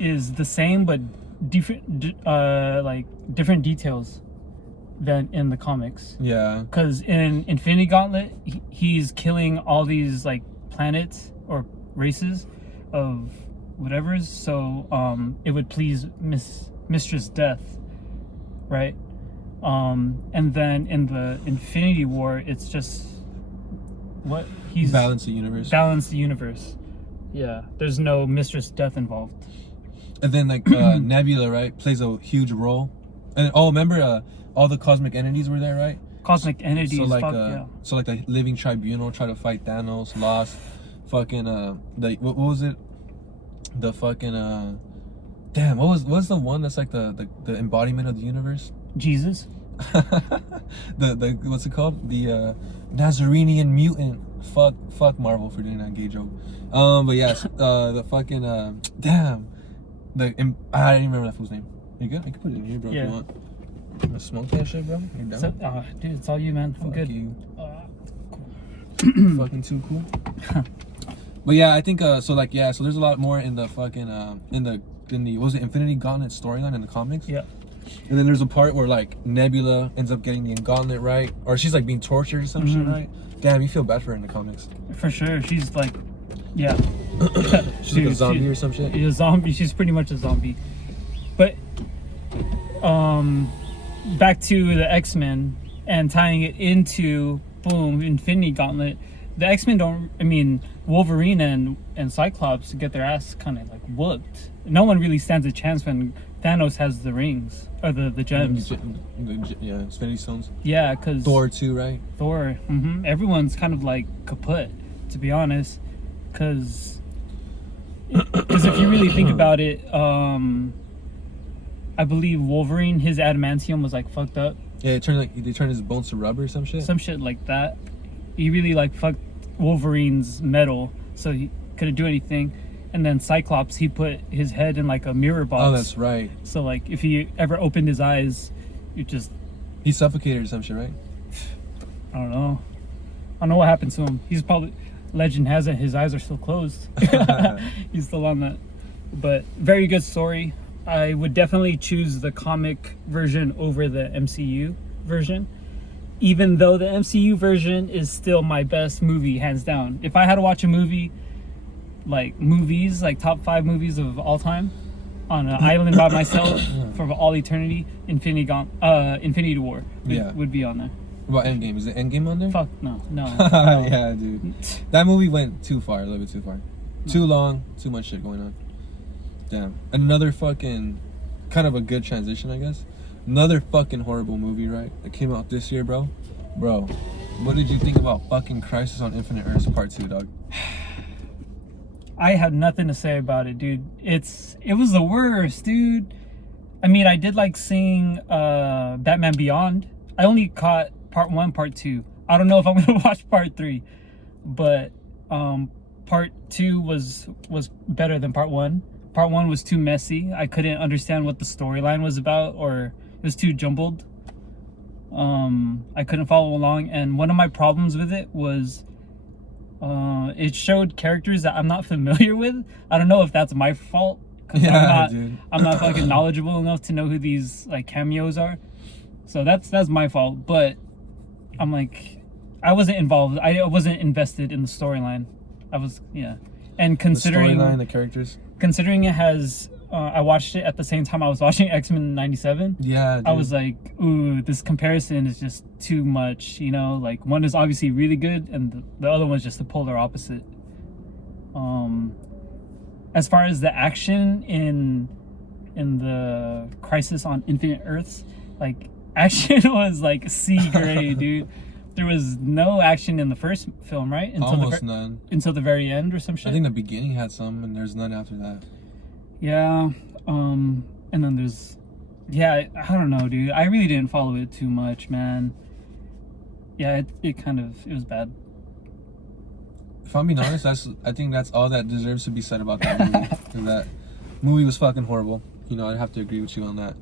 is the same but different like different details than in the comics. Yeah. Because in Infinity Gauntlet, he's killing all these like planets or races of whatever's, so it would please Mistress Death, right? And then in the Infinity War, it's just what he's balance the universe. Balance the universe. Yeah. There's no Mistress Death involved. And then like Nebula, right, plays a huge role. And remember all the cosmic entities were there, right? Cosmic entities. So like so like the Living Tribunal tried to fight Thanos, lost. Fucking what was it? The fucking damn, what was the one that's like the embodiment of the universe? Jesus. the what's it called? The Nazarenian mutant. Fuck Marvel for doing that gay joke. But yes, the fucking damn. I didn't remember that fool's name. You good? I can put it in here, bro, if you want. I'm gonna smoke that shit, bro. You down? So, dude, it's all you, man. I'm good. You. Fucking too cool. But yeah, I think so there's a lot more in the fucking in the what was it, Infinity Gauntlet storyline in the comics. Yeah. And then there's a part where like Nebula ends up getting the gauntlet, right? Or she's like being tortured or some shit, right? Damn, you feel bad for her in the comics. For sure, she's like, yeah. She's like a zombie or some shit. A zombie. She's pretty much a zombie. But back to the X-Men and tying it into boom Infinity Gauntlet. The X-Men don't. I mean, Wolverine and Cyclops get their ass kind of like whooped. No one really stands a chance when Thanos has the rings or the gems. Yeah, Infinity Stones. Yeah, because Thor too, right? Thor. Everyone's kind of like kaput, to be honest. Because if you really think about it, I believe Wolverine, his adamantium was like fucked up. Yeah, they turned his bones to rubber or some shit. Some shit like that. He really like fucked Wolverine's metal, so he couldn't do anything. And then Cyclops, he put his head in like a mirror box. Oh, that's right. So like if he ever opened his eyes, he suffocated or some shit, right? I don't know what happened to him. He's probably, legend has it, his eyes are still closed. He's still on that. But very good story. I would definitely choose the comic version over the MCU version, even though the MCU version is still my best movie, hands down. If I had to watch a movie, like top 5 movies of all time, on an island by myself for all eternity, Infinity War would be on there. What about Endgame? Is it Endgame on there? Fuck no. Yeah, dude. That movie went too far, a little bit too far. Too long, too much shit going on. Damn. Another fucking, kind of a good transition, I guess. Another fucking horrible movie, right? That came out this year, bro. Bro, what did you think about fucking Crisis on Infinite Earths Part 2, dog? I have nothing to say about it, dude. It was the worst, dude. I mean, I did like seeing Batman Beyond. I only caught Part 1, Part 2. I don't know if I'm gonna watch Part 3, but Part 2 was better than Part 1. Part 1 was too messy. I couldn't understand what the storyline was about, or it was too jumbled. I couldn't follow along, and one of my problems with it was it showed characters that I'm not familiar with. I don't know if that's my fault, because I'm not fucking knowledgeable enough to know who these like cameos are. So that's my fault. But I'm like, I wasn't involved. I wasn't invested in the storyline. And considering the storyline, the characters. Considering it has, I watched it at the same time I was watching X-Men '97. Yeah, dude. I was like, ooh, this comparison is just too much. You know, like one is obviously really good, and the other one's just the polar opposite. As far as the action in the Crisis on Infinite Earths, like action was like C grade, dude. There was no action in the first film, right? Almost none. Until the very end or some shit? I think the beginning had some, and there's none after that. Yeah. And then there's... Yeah, I don't know, dude. I really didn't follow it too much, man. Yeah, it was bad. If I'm being honest, I think that's all that deserves to be said about that movie. Because that movie was fucking horrible. You know, I'd have to agree with you on that.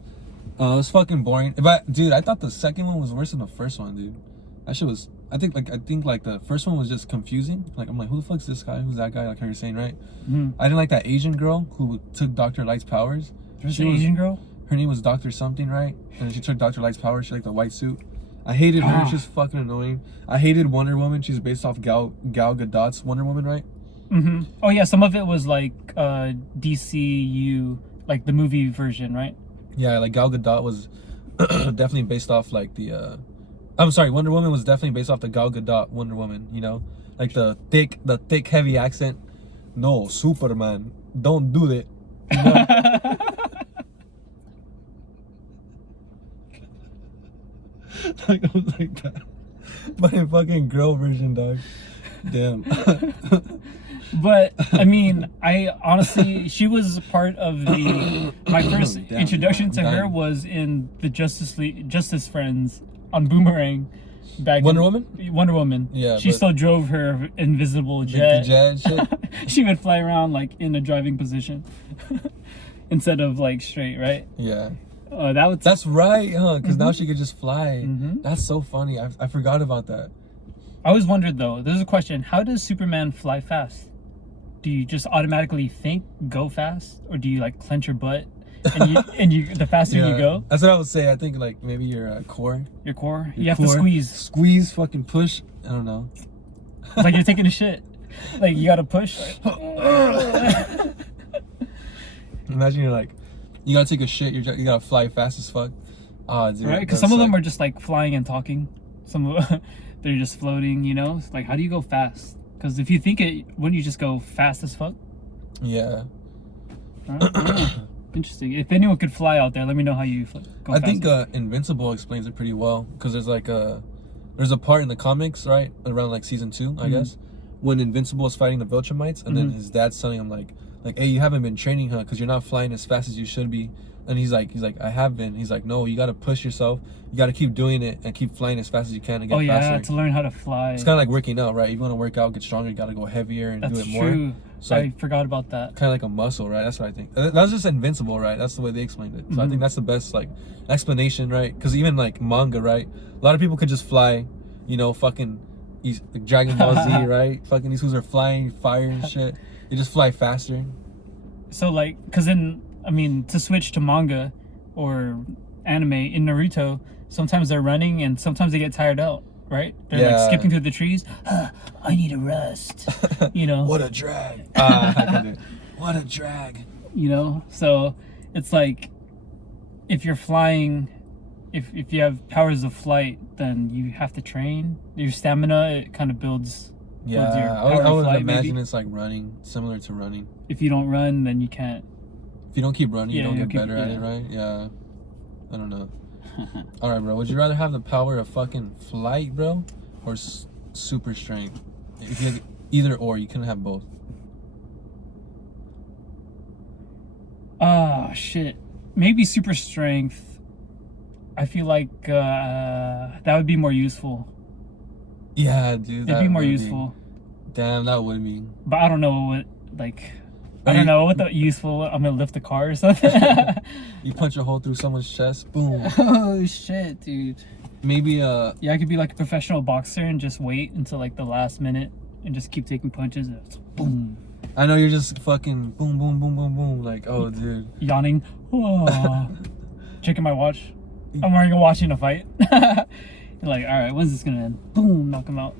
It was fucking boring. But, dude, I thought the second one was worse than the first one, dude. That shit was, I think the first one was just confusing. Like, I'm like, who the fuck's this guy? Who's that guy? Like how you're saying, right? Mm-hmm. I didn't like that Asian girl who took Dr. Light's powers. There's an Asian girl? Her name was Dr. something, right? And she took Dr. Light's powers. She liked the white suit. I hated her. She's fucking annoying. I hated Wonder Woman. She's based off Gal Gadot's Wonder Woman, right? Mm-hmm. Oh, yeah, some of it was like DCU, like the movie version, right? Yeah, like Gal Gadot was definitely based off like the... I'm sorry, Wonder Woman was definitely based off the Gal Gadot Wonder Woman, you know? Like the thick, heavy accent. No, Superman, don't do that. You know? Like, I was like that. But in fucking girl version, dog. Damn. But, I mean, I honestly, she was part of my first introduction to her was in the Justice Friends on Boomerang. Wonder Woman? Wonder Woman. Yeah. She still drove her invisible jet. The jet shit. She would fly around like in a driving position instead of like straight, right? Yeah. That's right, huh? Because now she could just fly. Mm-hmm. That's so funny. I forgot about that. I always wondered though, there's a question, how does Superman fly fast? Do you just automatically go fast? Or do you like clench your butt and you the faster you go, That's what I would say. I think like maybe your core. your core, Your you have core. to squeeze. Squeeze, fucking push. I don't know. It's like you're taking a shit. Like you gotta push. Imagine you're like, you gotta take a shit. You gotta fly fast as fuck. Oh, dude. Right? Because some of them are just like flying and talking. Some of they're just floating. You know, it's like how do you go fast? Because if you think it, wouldn't you just go fast as fuck? Yeah. Interesting. If anyone could fly out there, let me know how you go. I think Invincible explains it pretty well because there's like there's a part in the comics, right, around like season 2, I guess, when Invincible is fighting the Viltrumites, and then his dad's telling him like, hey, you haven't been training, huh? Because you're not flying as fast as you should be. And he's like, I have been. He's like, no, you gotta push yourself. You gotta keep doing it and keep flying as fast as you can and get faster. To learn how to fly. It's kind of like working out, right? If you want to work out, get stronger, you gotta go heavier and do it more. That's true. So I forgot about that. Kind of like a muscle, right? That's what I think. That's just Invincible, right? That's the way they explained it. So I think that's the best like explanation, right? Because even like manga, right? A lot of people could just fly, you know, fucking like Dragon Ball Z, right? Fucking these fools are flying, fire and shit. They just fly faster. So like, because to switch to manga or anime in Naruto, sometimes they're running and sometimes they get tired out, right? They're like skipping through the trees. I need a rest. You know. What a drag. I can do it. What a drag. You know, so it's like if you're flying, if you have powers of flight, then you have to train your stamina. It kind of builds. Yeah, your I would flight, imagine maybe. it's like running, similar to running. If you don't run, then you can't. If you don't keep running, you don't get keep- better at it, right? Yeah. I don't know. All right, bro. Would you rather have the power of fucking flight, bro, or super strength? If you had either or, you couldn't have both. Shit. Maybe super strength. I feel like that would be more useful. Yeah, dude. It'd be more useful. Damn, that would be. But I don't know what, like, I don't know what the useful. I'm gonna lift a car or something. You punch a hole through someone's chest, boom. Oh shit, dude. Maybe Yeah, I could be like a professional boxer and just wait until like the last minute and just keep taking punches. And it's boom. I know you're just fucking boom, boom, boom, boom, boom. Like, oh, dude. Yawning. Oh. Checking my watch. I'm wearing a watch in a fight. You're like, all right, when's this gonna end? Boom, knock him out.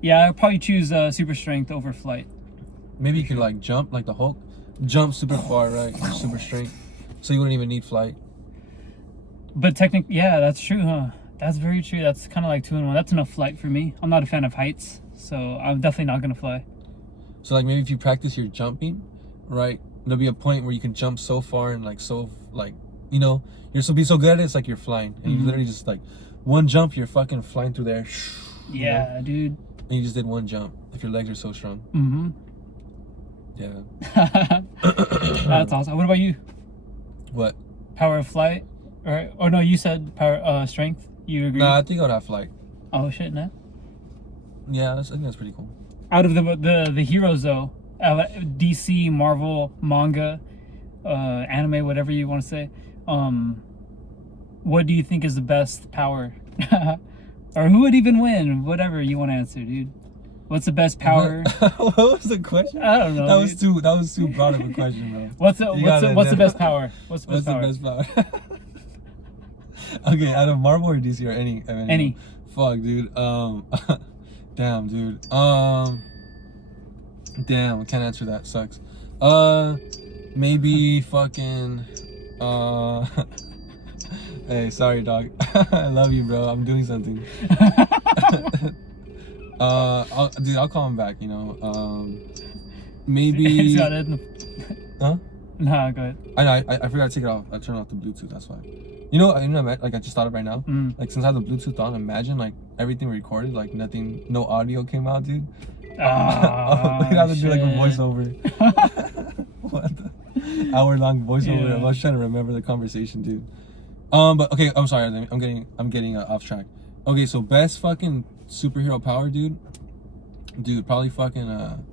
Yeah, I'd probably choose super strength over flight. Maybe you could like jump like the Hulk, jump super far, right? Super strength, so you wouldn't even need flight. But technically, yeah, that's true, huh? That's very true. That's kind of like 2 in 1. That's enough flight for me. I'm not a fan of heights, so I'm definitely not gonna fly. So like maybe if you practice your jumping, right? There'll be a point where you can jump so far and like so like, you know, you're so good at it. It's like you're flying, and you literally just like one jump, you're fucking flying through there. Yeah, know? dude. And you just did one jump. If your legs are so strong. Yeah. That's awesome. What about you? What? Power of flight? Or no, you said power strength. You agree? Nah, I think I would have flight. Oh shit, no. Yeah, I think that's pretty cool. Out of the heroes though, DC, Marvel, manga, anime, whatever you want to say, what do you think is the best power? Or who would even win? Whatever you want to answer, dude. What's the best power? What was the question? I don't know. That was too broad of a question, bro. What's the best power? What's the best power? Okay, out of Marvel or DC or any? Any. Fuck, dude. Damn, dude. Damn, I can't answer that. Sucks. Maybe fucking. Hey, sorry, dog. I love you, bro. I'm doing something. I'll call him back. You know. Maybe. Huh? Nah, go ahead. I forgot to take it off. I turned off the Bluetooth. That's why. You know, like I just thought of right now. Like since I have the Bluetooth on, imagine like everything recorded, like nothing, no audio came out, dude. We'd have to do like a voiceover. What the hour-long voiceover? Yeah. I was trying to remember the conversation, dude. But okay, I'm sorry. I'm getting off track. Okay, so best fucking superhero power, dude. Dude, probably fucking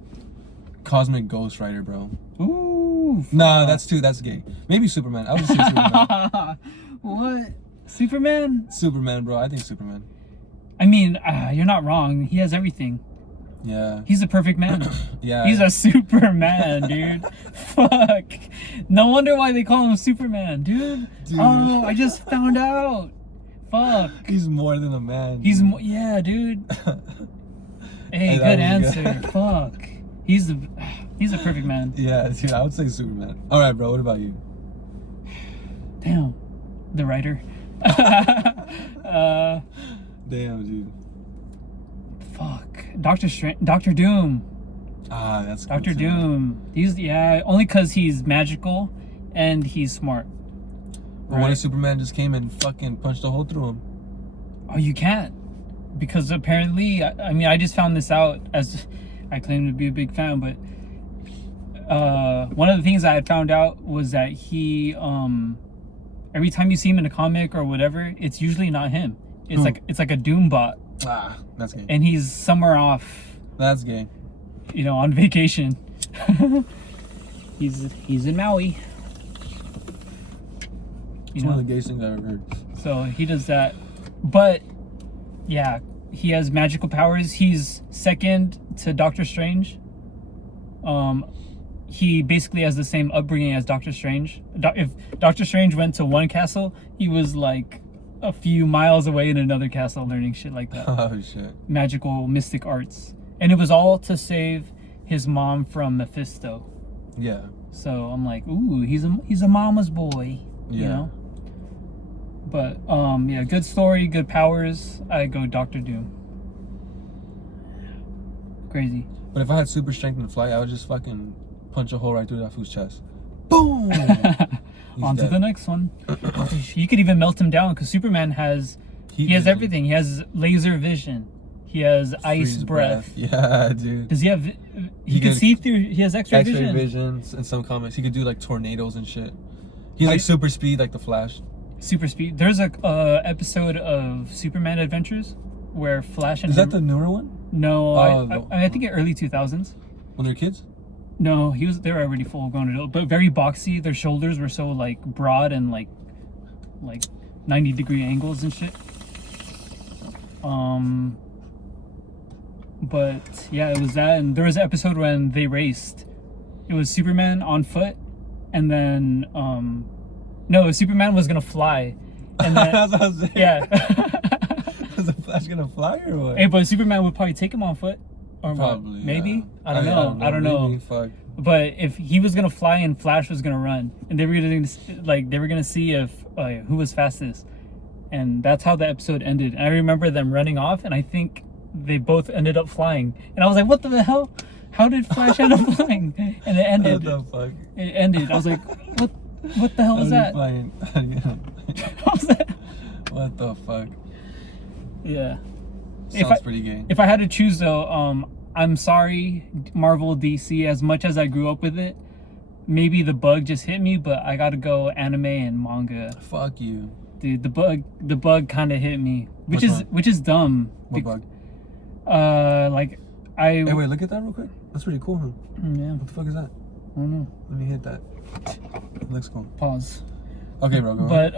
Cosmic Ghost Rider, bro. Ooh. Nah, that's gay. Maybe Superman. I would say Superman. What? Superman? Superman, bro. I think Superman. I mean, you're not wrong. He has everything. Yeah. He's a perfect man. Yeah. He's a Superman, dude. Fuck. No wonder why they call him Superman, dude. Oh, I just found out. Fuck. He's more than a man. Yeah, dude. Hey, Hey, good that was answer. good. Fuck. He's a perfect man. Yeah, dude, I would say Superman. All right, bro. What about you? Damn. The writer. Damn, dude. Fuck. Doctor Doom. Ah, that's cool Doctor too. Doom. He's only because he's magical and he's smart. But what if Superman just came and fucking punched a hole through him? Oh, you can't. Because apparently, I mean, I just found this out as I claim to be a big fan, but one of the things I had found out was that he, every time you see him in a comic or whatever, it's usually not him. It's like a Doom bot. Ah, that's gay. And he's somewhere off, That's gay. on vacation. he's in Maui. It's one of the gayest things I've ever heard. So he does that. But yeah, he has magical powers. He's second to Doctor Strange. He basically has the same upbringing as Doctor Strange. If Doctor Strange went to one castle, he was like a few miles away in another castle learning shit like that. Oh shit. Magical mystic arts. And it was all to save his mom from Mephisto. Yeah. So I'm like, ooh, he's a mama's boy. Yeah. You know? But yeah, good story, good powers. I go Doctor Doom. Crazy. But if I had super strength and flight, I would just fucking punch a hole right through that fool's chest. Boom! On to the next one. You could even melt him down because Superman has Vision. everything. He has laser vision. He has ice Freeze breath. Yeah, dude. Does he have? He can see through. He has X-ray vision. visions in some comics. He could do like tornadoes and shit. He's like super speed, like the Flash. Super speed. There's a episode of Superman Adventures where Flash and Is that the newer one? No, Oh, I think in early 2000s. When they're kids? No, they were already full grown adult, but very boxy. Their shoulders were so like broad and like 90-degree angles and shit. But yeah, it was that, and there was an episode when they raced. It was Superman on foot, and then no, Superman was gonna fly, and then That's what I was saying. yeah. Is the Flash gonna fly or what? Hey, but Superman would probably take him on foot, or Probably. maybe Yeah. I don't know. Maybe, fuck. But if he was gonna fly and Flash was gonna run, and they were gonna see if who was fastest, and that's how the episode ended. And I remember them running off, and I think they both ended up flying, and I was like, "What the hell? How did Flash end up flying?" And it ended. What the fuck? It ended. I was like, "What? What the hell was that?" What was that? What the fuck? Yeah. Sounds pretty gay. If I had to choose though, I'm sorry, Marvel, DC. As much as I grew up with it, maybe the bug just hit me, but I gotta go anime and manga. Fuck you. Dude, the bug kind of hit me, which What's is dumb. What bug? Like Hey, wait, look at that real quick. That's pretty cool, huh? Yeah, What the fuck is that? I don't know. Let me hit that. It looks cool. Pause. Okay, bro, go on. But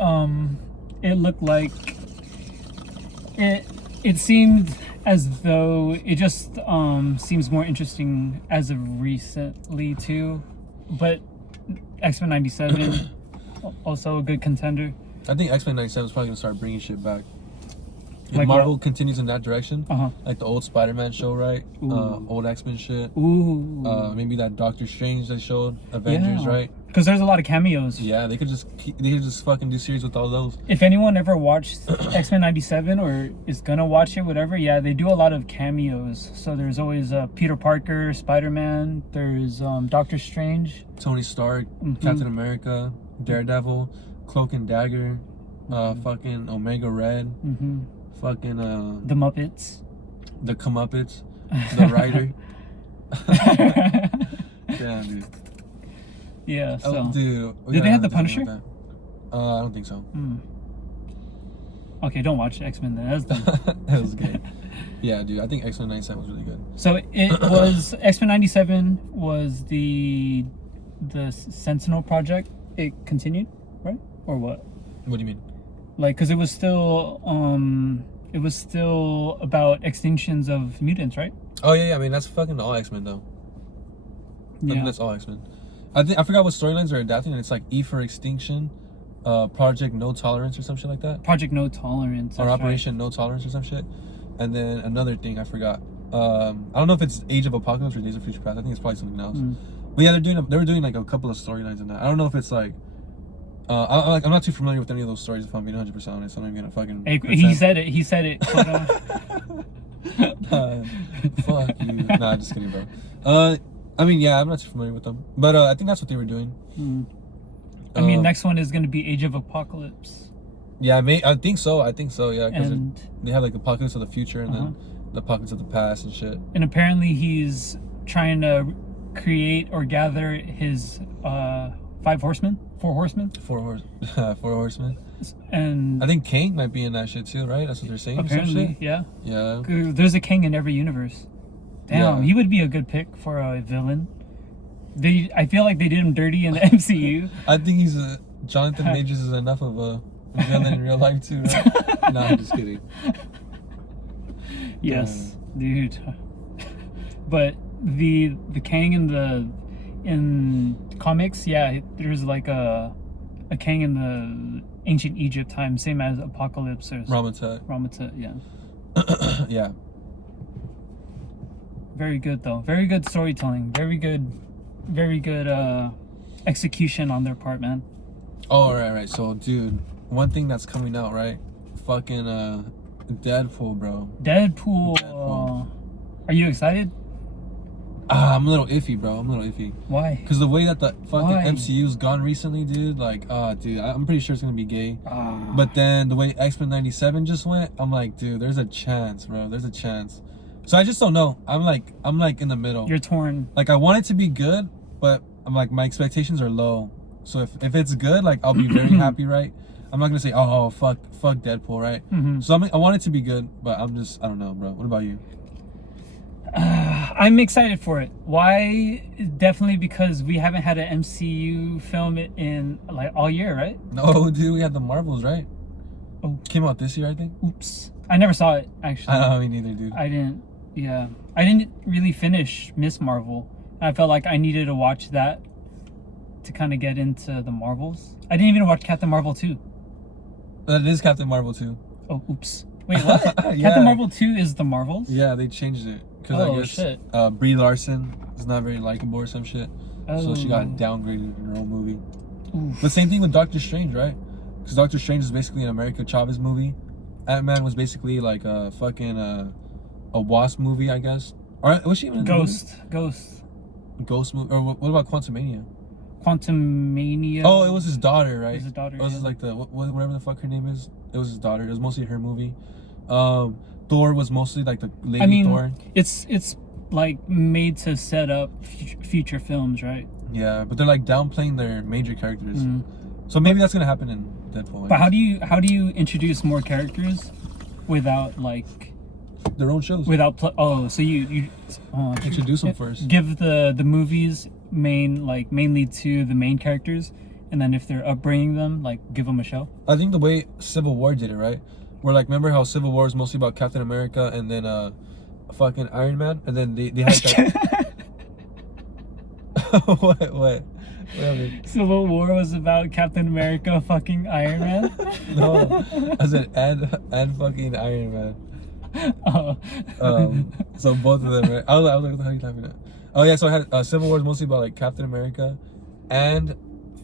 it looked like it seemed as though it just seems more interesting as of recently too. But X-Men 97 also a good contender. I think X-Men 97 is probably gonna start bringing shit back. If Like Marvel what? continues in that direction, Uh-huh. like the old Spider-Man show, right? Ooh. Old X-Men shit. Ooh. Maybe that Doctor Strange they showed, Avengers, right? Because there's a lot of cameos. Yeah, they could just fucking do series with all those. If anyone ever watched X-Men 97 or is gonna watch it, whatever, yeah, they do a lot of cameos. So there's always Peter Parker, Spider-Man, there's Doctor Strange. Tony Stark, Captain America, Daredevil, Cloak and Dagger, fucking Omega Red, fucking The Muppets. the Comeuppets, the Rider. Damn, dude. Yeah, so. Oh, dude. Did they have the Punisher? I don't think so. Okay, don't watch X-Men then. That's dumb. That was gay. Yeah, dude. I think X-Men 97 was really good. So it was X-Men 97 was the Sentinel project. It continued, right? Or what? What do you mean? Like, cause it was still It was still about extinctions of mutants, right? Oh yeah, I mean that's fucking all X-Men though. I think Yeah. that's all X-Men. I forgot what storylines they're adapting, and it's like E for Extinction, Project No Tolerance or some shit like that, Project No Tolerance. or that's Operation No Tolerance or some shit. And then another thing I forgot. I don't know if it's Age of Apocalypse or Days of Future Past. I think it's probably something else. Mm. But yeah, they were doing like a couple of storylines in that. I don't know if it's like. I'm not too familiar with any of those stories. If I'm being 100% honest, I'm not even gonna fucking. Hey, he said it. Hold on. Fuck you. Nah, just kidding, bro. I mean, yeah, I'm not too familiar with them, but I think that's what they were doing. Mm. I mean, next one is gonna be Age of Apocalypse. Yeah, I think so. Yeah, because And they have like Apocalypse of the Future and then the Apocalypse of the Past and shit. and apparently he's trying to create or gather his four horsemen. Four Horsemen. And I think Kang might be in that shit too, right? That's what they're saying. apparently, yeah. Yeah. There's a king in every universe. Damn, Yeah. he would be a good pick for a villain. I feel like they did him dirty in the MCU. I think Jonathan Majors is enough of a villain in real life too, right? No, I'm just kidding. Yes, dude. But the Kang in comics, yeah, there's like a Kang in the ancient Egypt time, same as Apocalypse or Ramatut, yeah. yeah. Very good though. Very good storytelling. Very good execution on their part, man. Oh, right. So, dude, one thing that's coming out, right? Fucking Deadpool, bro. Deadpool. Are you excited? I'm a little iffy, bro. I'm a little iffy. Why? Because the way that the fucking Why? MCU's gone recently, dude, like, dude, I'm pretty sure it's gonna be gay. Ah. But then the way X-Men 97 just went, I'm like, dude, there's a chance, bro. There's a chance. So I just don't know. I'm like in the middle. You're torn. Like, I want it to be good, but I'm like, my expectations are low. So if it's good, like, I'll be very happy, right? I'm not gonna say, oh, fuck Deadpool, right? Mm-hmm. So I want it to be good, but I don't know, bro. What about you? I'm excited for it. Why? Definitely because we haven't had an MCU film in like all year, right? No, dude, we had the Marvels, right? Oh, Came out this year, I think. oops. I never saw it actually. I mean, neither, dude. I didn't. Yeah, I didn't really finish Miss Marvel. I felt like I needed to watch that to kind of get into the Marvels. I didn't even watch Captain Marvel 2. That is Captain Marvel 2. Oh, oops. Wait, what? Yeah. Captain Marvel 2 is the Marvels? Yeah, they changed it. Because Oh, I guess shit. Brie Larson is not very likable or some shit. So she got Oh. downgraded in her own movie. Oof. But same thing with Doctor Strange, right? Because Doctor Strange is basically an America Chavez movie. Ant-Man was basically like a fucking a Wasp movie, I guess. Or was she even in the Ghost. movie? Ghost movie? Or what about Quantumania? Quantumania. Oh, it was his daughter, right? It was his daughter, It was yeah. like whatever the fuck her name is. It was his daughter. It was mostly her movie. Thor was mostly like the lady I mean, Thor. it's like made to set up future films, right? Yeah, but they're like downplaying their major characters. Mm. So maybe that's gonna happen in Deadpool. I But how guess. do you introduce more characters without like Their own shows. so you Introduce them first. give the movies mainly to the main characters, and then if they're upbringing them, like give them a show. I think the way Civil War did it, right? Where like, remember how Civil War is mostly about Captain America and then fucking Iron Man, and then they had that. what? Whatever. Civil War was about Captain America fucking Iron Man. No, I said and fucking Iron Man. Oh. So both of them, right? I was like, what the hell are you talking about? Oh yeah, so I had Civil War is mostly about like Captain America and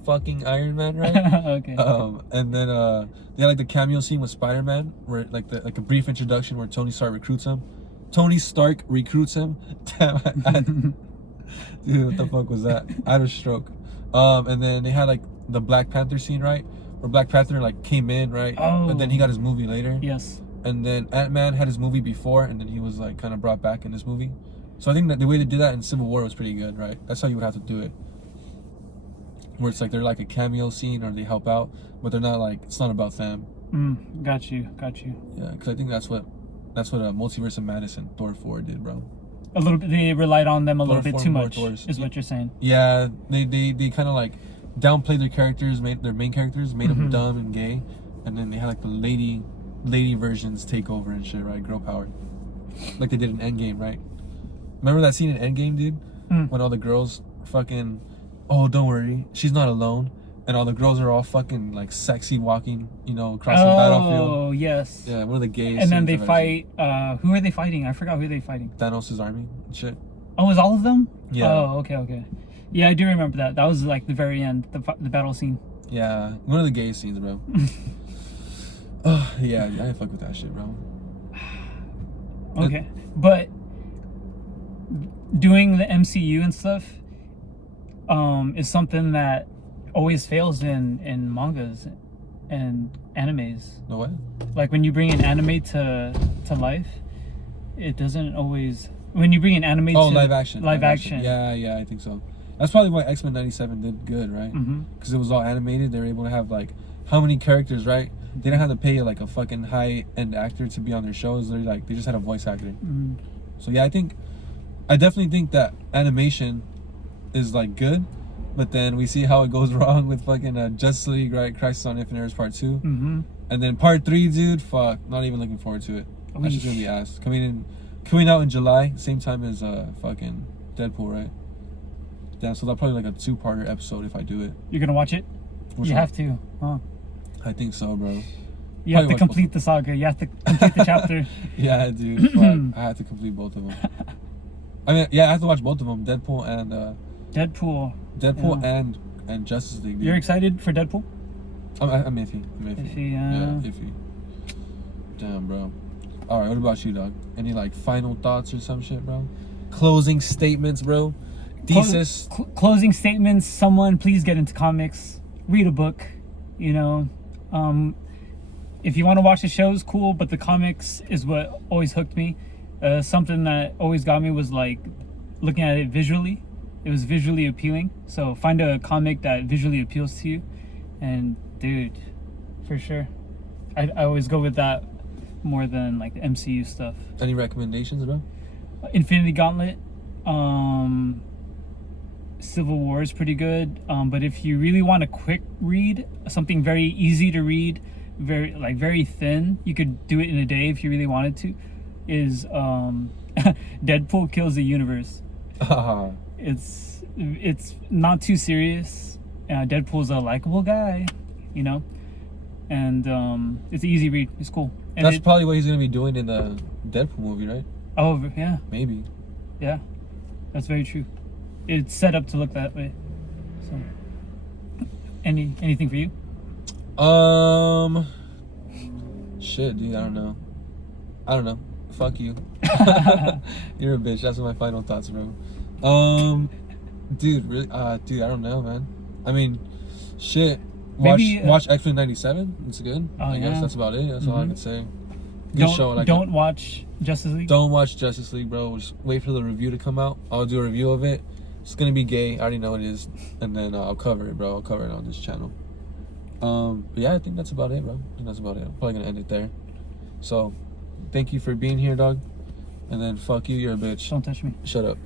fucking Iron Man, right? Okay. And then they had like the cameo scene with Spider-Man, where like a brief introduction where Tony Stark recruits him. Damn, dude, what the fuck was that? I had a stroke. And then they had like the Black Panther scene, right? Where Black Panther like came in, right? Oh. But then he got his movie later. Yes. And then Ant-Man had his movie before, and then he was like kind of brought back in this movie. So I think that the way they did that in Civil War was pretty good, right? That's how you would have to do it. Where it's like they're like a cameo scene or they help out, but they're not like, it's not about them. Got you. Yeah, because I think that's what Multiverse of Madness and Thor 4 did, bro. A little bit. They relied on them a little bit Thor too more much. Thors. Is what you're saying. Yeah, they kind of like downplayed their characters, made their main characters, made them dumb and gay, and then they had like the lady lady versions take over and shit, right? Girl power, like they did in Endgame, right? Remember that scene in Endgame, dude? When all the girls fucking, oh, don't worry, she's not alone, and all the girls are all fucking like sexy walking, across the battlefield. Oh yes. Yeah, one of the gays. And then they fight. Who are they fighting? I forgot who they fighting. Thanos' army and shit. Oh, was all of them? Yeah. Oh, okay. Yeah, I do remember that. That was like the very end, the battle scene. Yeah, one of the gay scenes, bro. Oh yeah, I didn't fuck with that shit, bro. Okay, but doing the MCU and stuff is something that always fails in mangas and animes. No way. Like when you bring an anime to life, it doesn't always. When you bring an anime to live action. Live action. Yeah, I think so. That's probably why X-Men 97 did good, right? Because it was all animated. They were able to have like how many characters, right? They didn't have to pay like a fucking high-end actor to be on their shows. They're like, they just had a voice actor. So yeah, I definitely think that animation is like good, but then we see how it goes wrong with fucking Justice League, right? Crisis on Infinite Earths Part 2. And then Part 3, dude, fuck, not even looking forward to it. That's just gonna be ass. Coming out in July, same time as fucking Deadpool, right? Damn, so that's probably like a 2-parter episode if I do it. You're gonna watch it? Which you one? have to, huh? I think so, bro. You have to complete the saga. You have to complete the chapter. Yeah, dude. Fuck. I have to complete both of them. I mean, yeah, I have to watch both of them. Deadpool and Deadpool and Justice League. Dude. You're excited for Deadpool? I'm iffy. Yeah, iffy. Damn, bro. All right, what about you, dog? Any like final thoughts or some shit, bro? Closing statements, bro. Thesis. Closing statements. Someone please get into comics. Read a book. If you want to watch the shows, cool. But the comics is what always hooked me. Something that always got me was like looking at it visually. It was visually appealing. So find a comic that visually appeals to you, and dude, for sure, I always go with that more than like the MCU stuff. Any recommendations, bro? Infinity Gauntlet. Civil War is pretty good, but if you really want a quick read, something very easy to read, very thin, you could do it in a day if you really wanted to, is Deadpool Kills the Universe. It's not too serious. Deadpool's a likable guy, and it's an easy read. It's cool. And that's probably what he's gonna be doing in the Deadpool movie, right? Oh yeah, maybe. Yeah, that's very true. It's set up to look that way. So, anything for you? Shit, dude. I don't know. Fuck you. You're a bitch. That's my final thoughts, bro. Dude, really? Dude, I don't know, man. I mean, shit. Watch X-Men 97. It's good. I guess that's about it. That's all I can say. Good show. Don't watch Justice League. Don't watch Justice League, bro. Just wait for the review to come out. I'll do a review of it. It's gonna be gay. I already know it is, and then I'll cover it, bro. I'll cover it on this channel. But yeah, I think that's about it, bro. I'm probably gonna end it there. So, thank you for being here, dog. And then fuck you. You're a bitch. Don't touch me. Shut up.